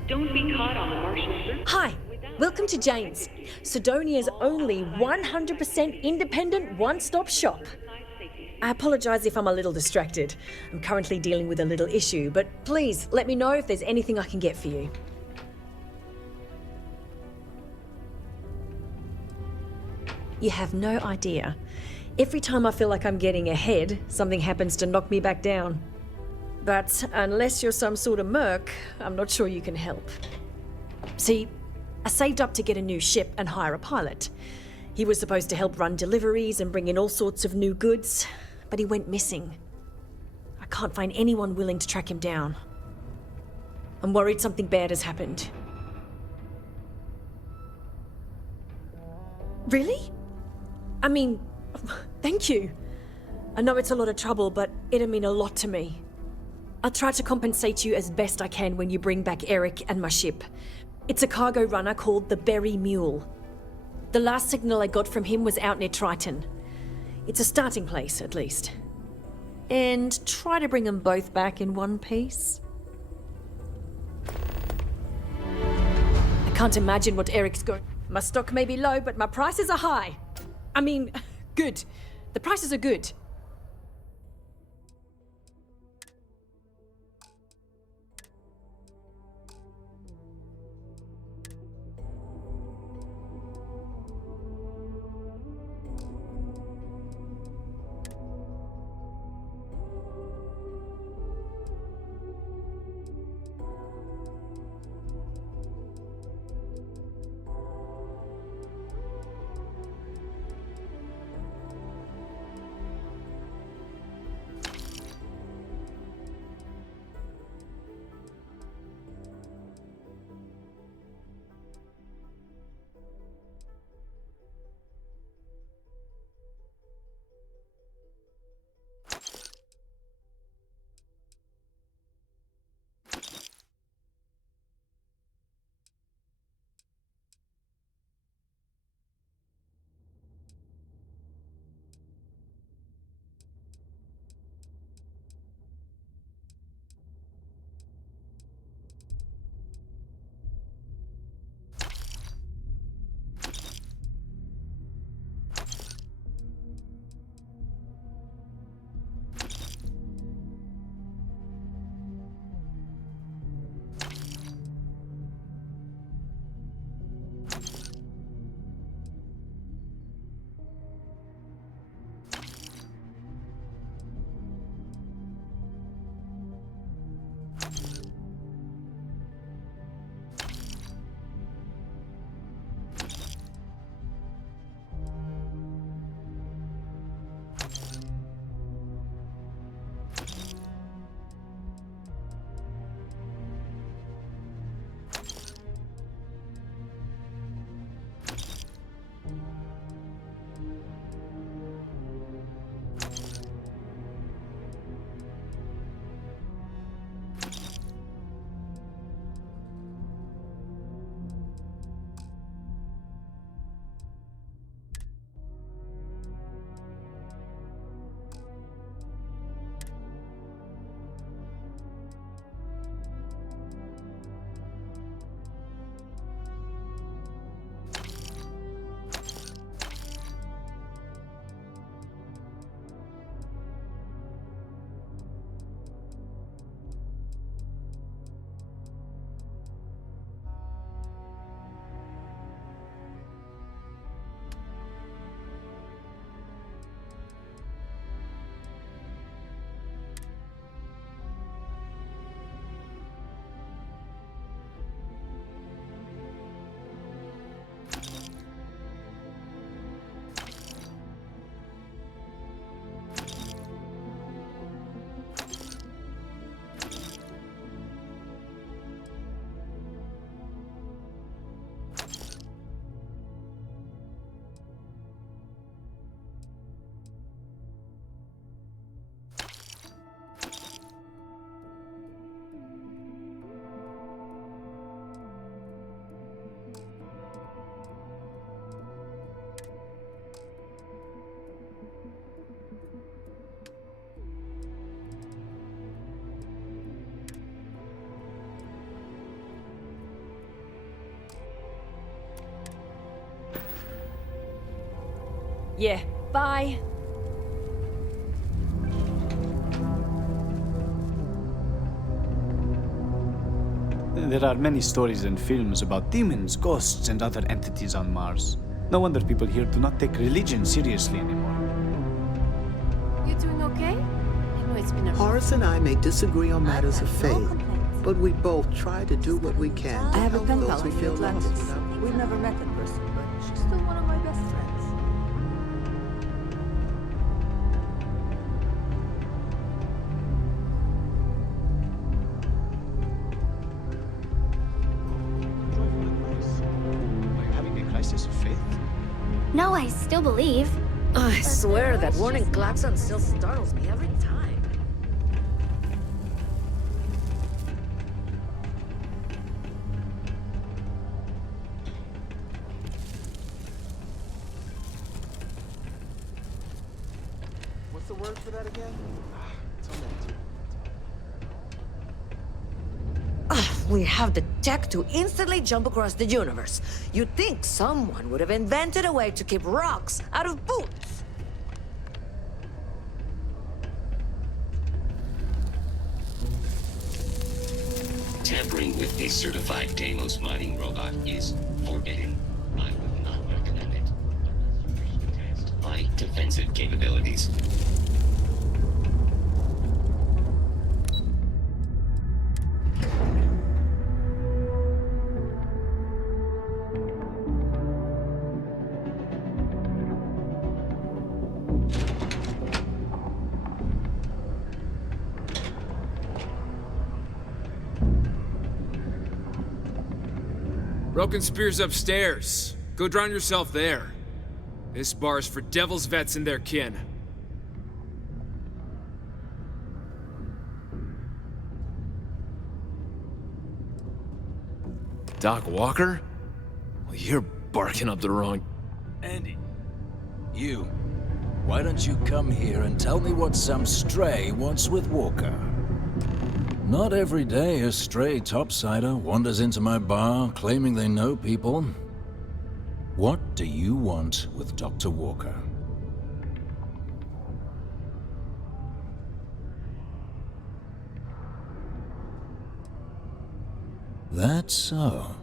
Don't be caught on the Martian surface. Hi, welcome to Jane's, Sidonia's only 100% independent one-stop shop. I apologize if I'm a little distracted. I'm currently dealing with a little issue, but please let me know if there's anything I can get for you. You have no idea. Every time I feel like I'm getting ahead, something happens to knock me back down. But unless you're some sort of merc, I'm not sure you can help. See, I saved up to get a new ship and hire a pilot. He was supposed to help run deliveries and bring in all sorts of new goods, but he went missing. I can't find anyone willing to track him down. I'm worried something bad has happened. Really? I mean, thank you. I know it's a lot of trouble, but it'll mean a lot to me. I'll try to compensate you as best I can when you bring back Eric and my ship. It's a cargo runner called the Berry Mule. The last signal I got from him was out near Triton. It's a starting place, at least. And try to bring them both back in one piece. I can't imagine what Eric's going... My stock may be low, but my prices are high. I mean, good. The prices are good. Yeah, bye. There are many stories and films about demons, ghosts, and other entities on Mars. No wonder people here do not take religion seriously anymore. You doing okay? I know it's been a... Horace and I may disagree on matters of faith, but we both try to do what we can I to have a help pen those pal who in feel lost Atlantis. without. We've never met in person, but she's still one of my best friends. Are you having a crisis of faith? No, I still believe. I swear that warning klaxon still startles me every time. word for that again? We have the tech to instantly jump across the universe. You'd think someone would have invented a way to keep rocks out of boots. Tampering with a certified Deimos mining robot is forbidden. I would not recommend it. Test my defensive capabilities. Broken Spear's upstairs. Go drown yourself there. This bar's for devil's vets and their kin. Doc Walker? Well, you're barking up the wrong... Andy, you. Why don't you come here and tell me what some stray wants with Walker? Not every day a stray topsider wanders into my bar claiming they know people. What do you want with Dr. Walker? That's so.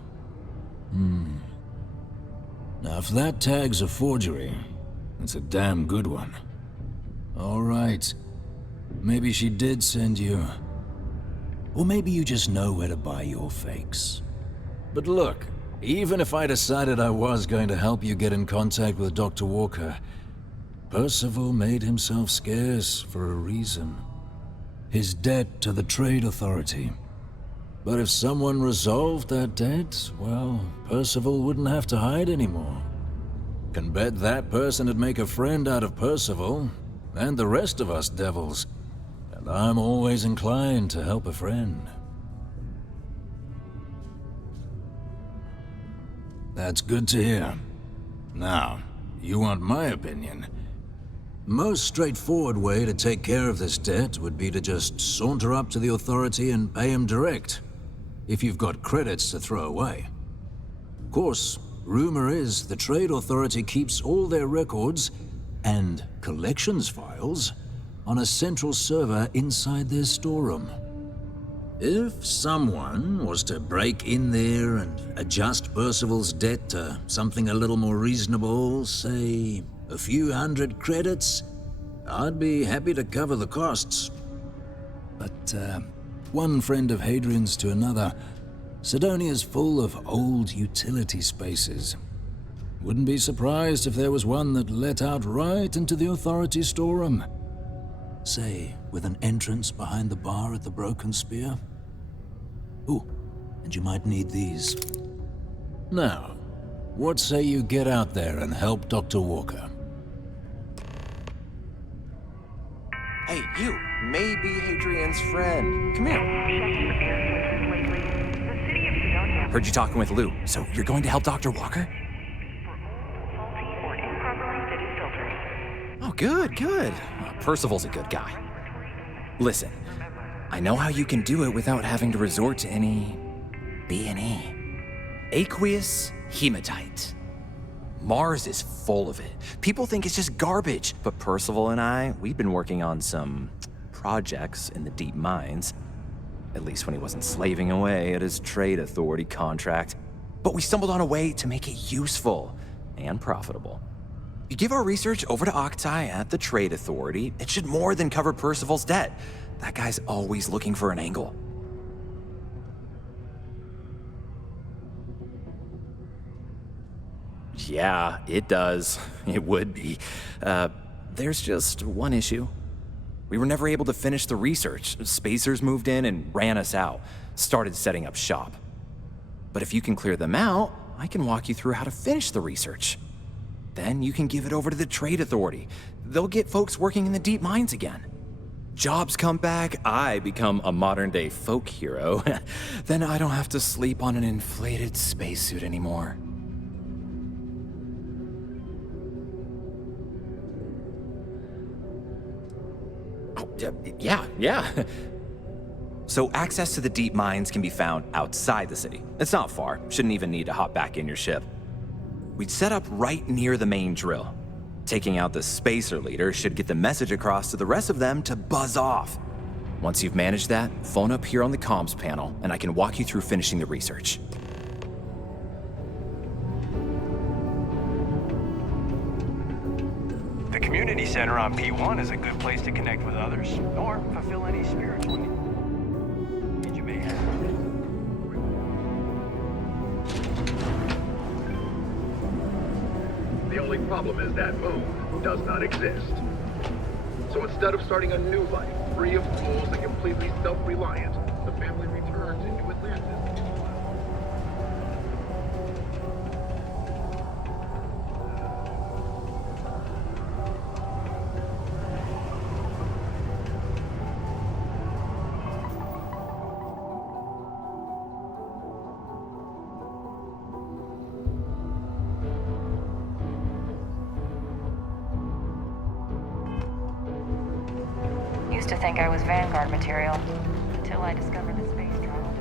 Now, if that tag's a forgery, it's a damn good one. All right. Maybe she did send you. Or maybe you just know where to buy your fakes. But look, even if I decided I was going to help you get in contact with Dr. Walker, Percival made himself scarce for a reason. His debt to the Trade Authority. But if someone resolved that debt, well, Percival wouldn't have to hide anymore. Can bet that person would make a friend out of Percival, and the rest of us devils. And I'm always inclined to help a friend. That's good to hear. Now, you want my opinion? Most straightforward way to take care of this debt would be to just saunter up to the Authority and pay him direct, if you've got credits to throw away. Of course, rumor is the Trade Authority keeps all their records and collections files on a central server inside their storeroom. If someone was to break in there and adjust Percival's debt to something a little more reasonable, say a few hundred credits, I'd be happy to cover the costs. But one friend of Hadrian's to another, Sidonia's full of old utility spaces. Wouldn't be surprised if there was one that let out right into the Authority storeroom. Say, with an entrance behind the bar at the Broken Spear. Ooh, and you might need these. Now, what say you get out there and help Dr. Walker? Hey, you! Maybe Hadrian's friend. Come here. Heard you talking with Lou, so you're going to help Dr. Walker? Oh, good, good. Percival's a good guy. Listen, I know how you can do it without having to resort to any B&E. Aqueous hematite. Mars is full of it. People think it's just garbage, but Percival and I, we've been working on some projects in the deep mines. At least when he wasn't slaving away at his Trade Authority contract. But we stumbled on a way to make it useful and profitable. You give our research over to Octai at the Trade Authority, it should more than cover Percival's debt. That guy's always looking for an angle. Yeah, it does. It would be. There's just one issue. We were never able to finish the research. Spacers moved in and ran us out. Started setting up shop. But if you can clear them out, I can walk you through how to finish the research. Then you can give it over to the Trade Authority. They'll get folks working in the deep mines again. Jobs come back, I become a modern-day folk hero. Then I don't have to sleep on an inflated spacesuit anymore. Yeah. So access to the deep mines can be found outside the city. It's not far. Shouldn't even need to hop back in your ship. We'd set up right near the main drill. Taking out the spacer leader should get the message across to the rest of them to buzz off. Once you've managed that, phone up here on the comms panel, and I can walk you through finishing the research. The community center on P1 is a good place to connect with others, or fulfill any spiritual needs you may have. The only problem is that moon does not exist. So instead of starting a new life, free of fools and completely self-reliant, the family returns into Atlantis. Used to think I was Vanguard material, until I discovered the space travel.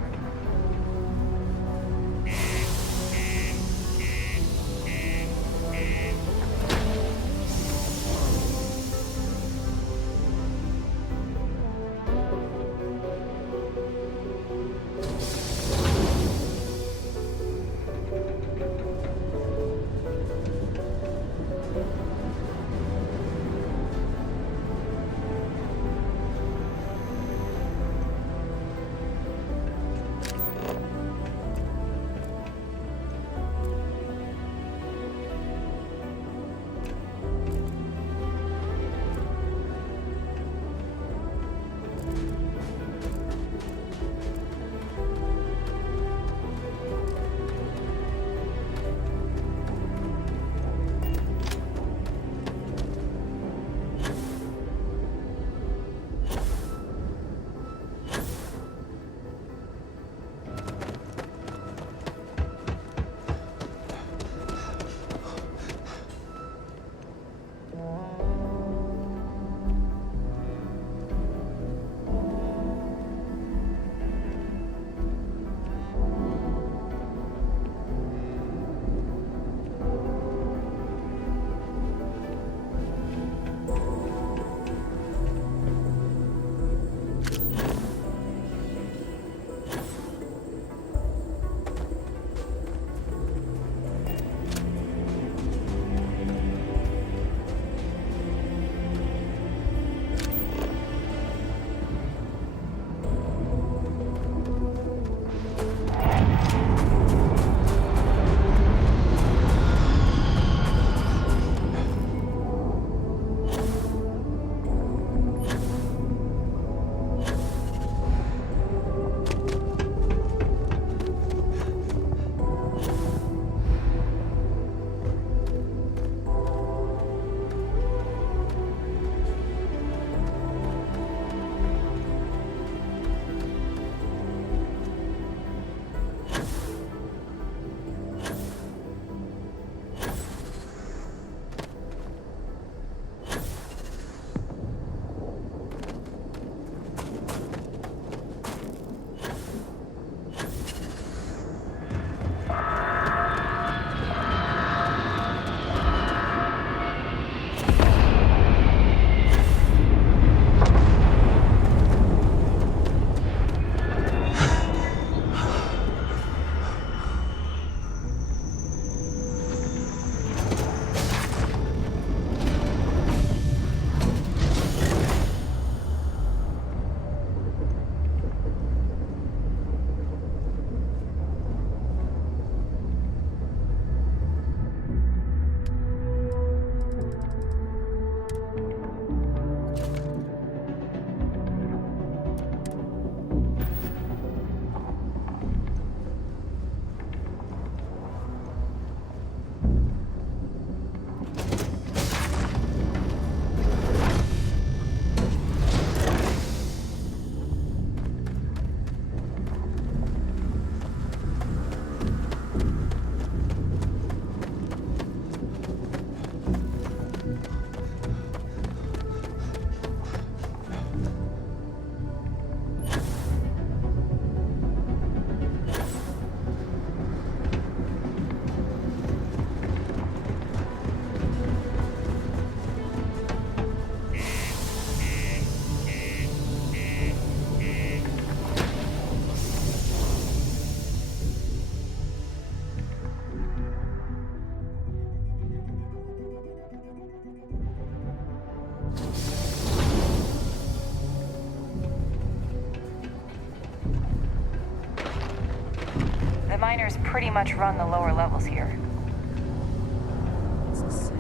miners pretty much run the lower levels here. It's the same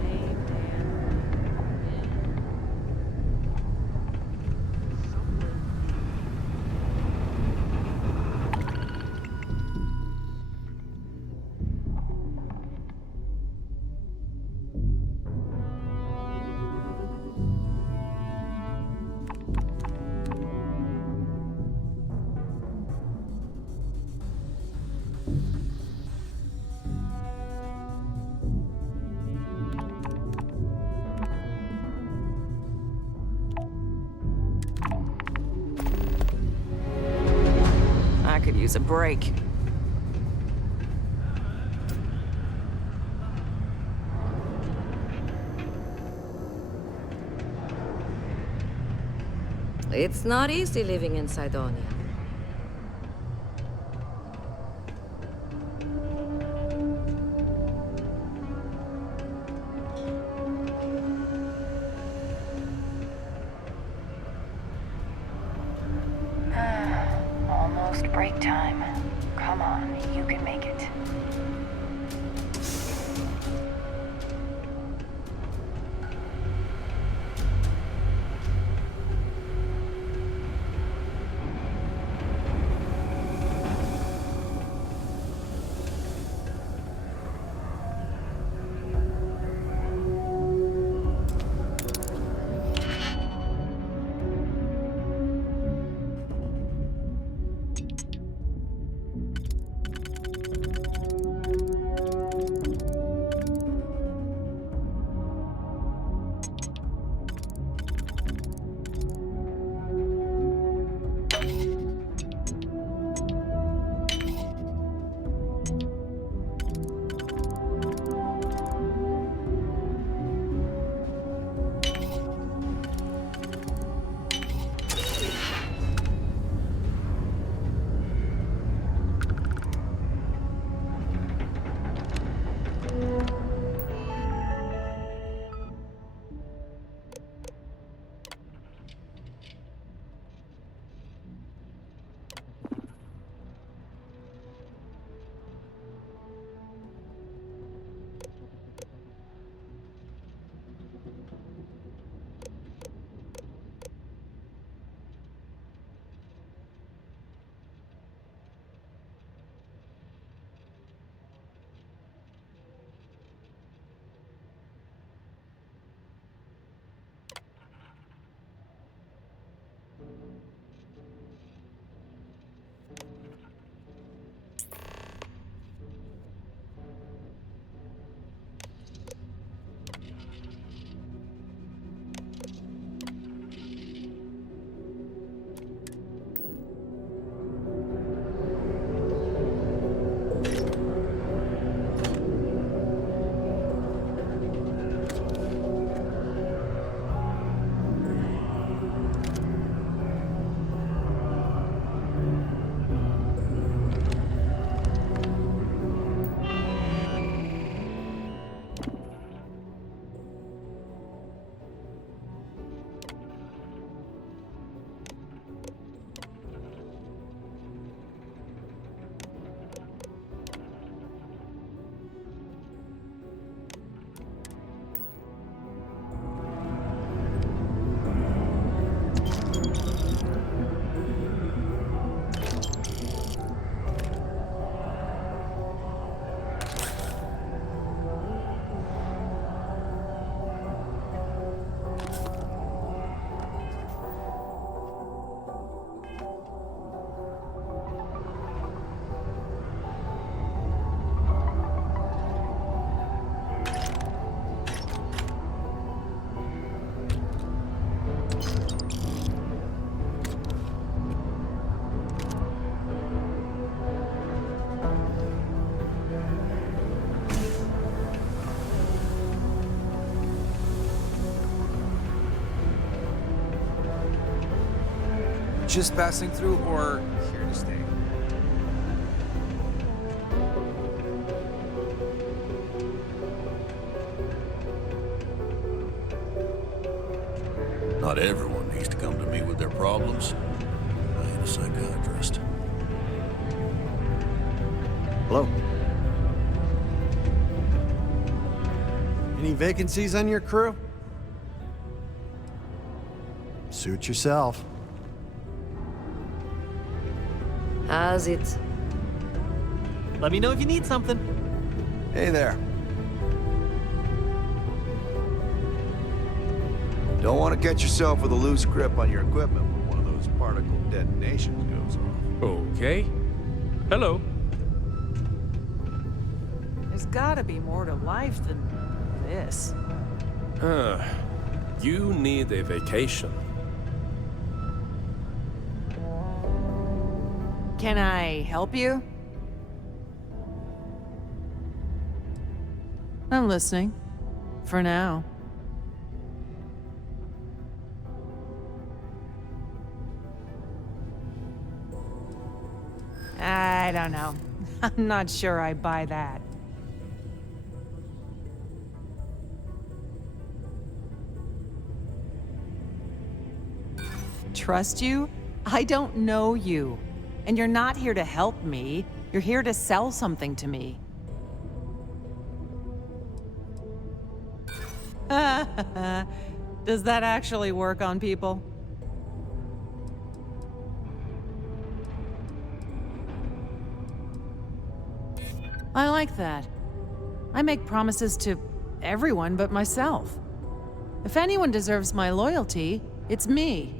I could use a break. It's not easy living in Cydonia. Almost break time. Come on, you can make it. Just passing through or here to stay? Not everyone needs to come to me with their problems. I ain't a psychiatrist. Hello. Any vacancies on your crew? Suit yourself. How's it? Let me know if you need something. Hey there. Don't want to get yourself with a loose grip on your equipment when one of those particle detonations goes off. Okay. Hello. There's gotta be more to life than this. You need a vacation. Can I help you? I'm listening. For now. I don't know. I'm not sure I buy that. Trust you? I don't know you. And you're not here to help me. You're here to sell something to me. Does that actually work on people? I like that. I make promises to everyone but myself. If anyone deserves my loyalty, it's me.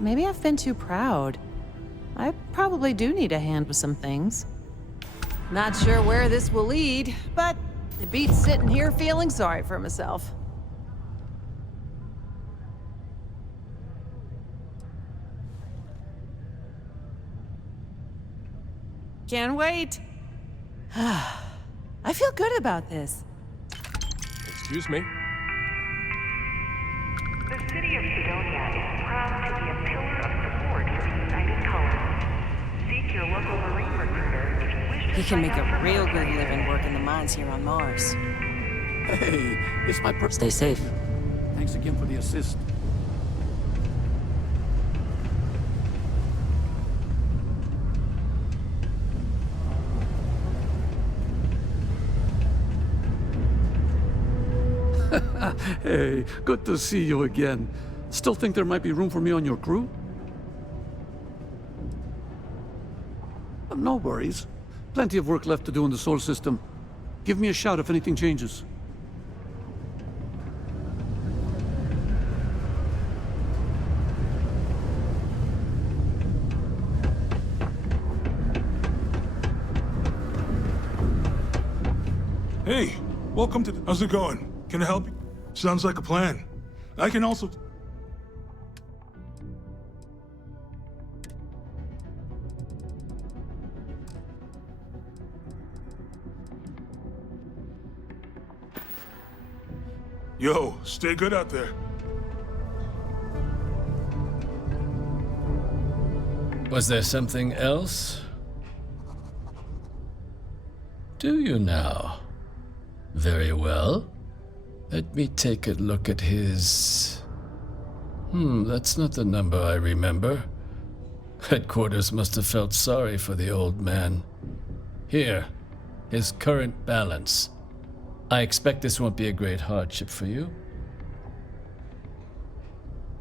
Maybe I've been too proud. I probably do need a hand with some things. Not sure where this will lead, but it beats sitting here feeling sorry for myself. Can't wait. I feel good about this. Excuse me. The city of Sidonia is proud to be a pillar of support for the United Colonists. Seek your local Marine recruiter if you wish to He can make sign up a for real membership. good living working the mines here on Mars. Hey, it's my Stay safe. Thanks again for the assist. Hey, good to see you again. Still think there might be room for me on your crew? No worries. Plenty of work left to do in the Sol system. Give me a shout if anything changes. Hey, welcome to... How's it going? Can I help you? Sounds like a plan. I can also... Yo, stay good out there. Was there something else? Do you now? Very well. Let me take a look at his... that's not the number I remember. Headquarters must have felt sorry for the old man. Here, his current balance. I expect this won't be a great hardship for you.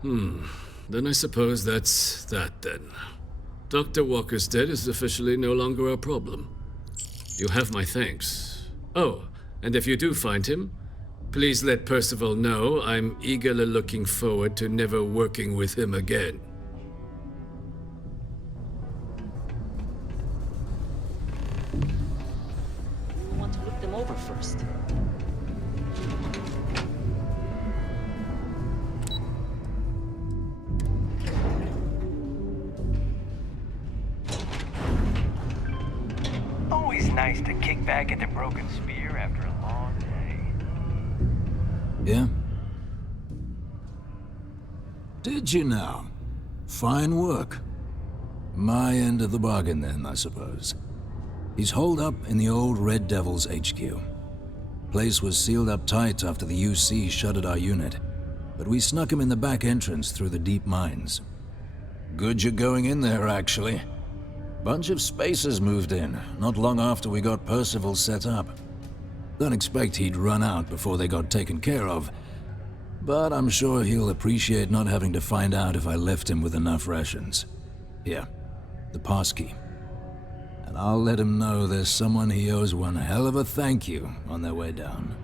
Then I suppose that's that then. Dr. Walker's dead is officially no longer a problem. You have my thanks. Oh, and if you do find him, please let Percival know I'm eagerly looking forward to never working with him again. I want to look them over first. Always nice to kick back at the broken spear after a long day. Yeah? Did you now? Fine work. My end of the bargain then, I suppose. He's holed up in the old Red Devil's HQ. Place was sealed up tight after the UC shuttered our unit, but we snuck him in the back entrance through the deep mines. Good you're going in there, actually. Bunch of spacers moved in, not long after we got Percival set up. Don't expect he'd run out before they got taken care of, but I'm sure he'll appreciate not having to find out if I left him with enough rations. Here, the passkey. And I'll let him know there's someone he owes one hell of a thank you on their way down.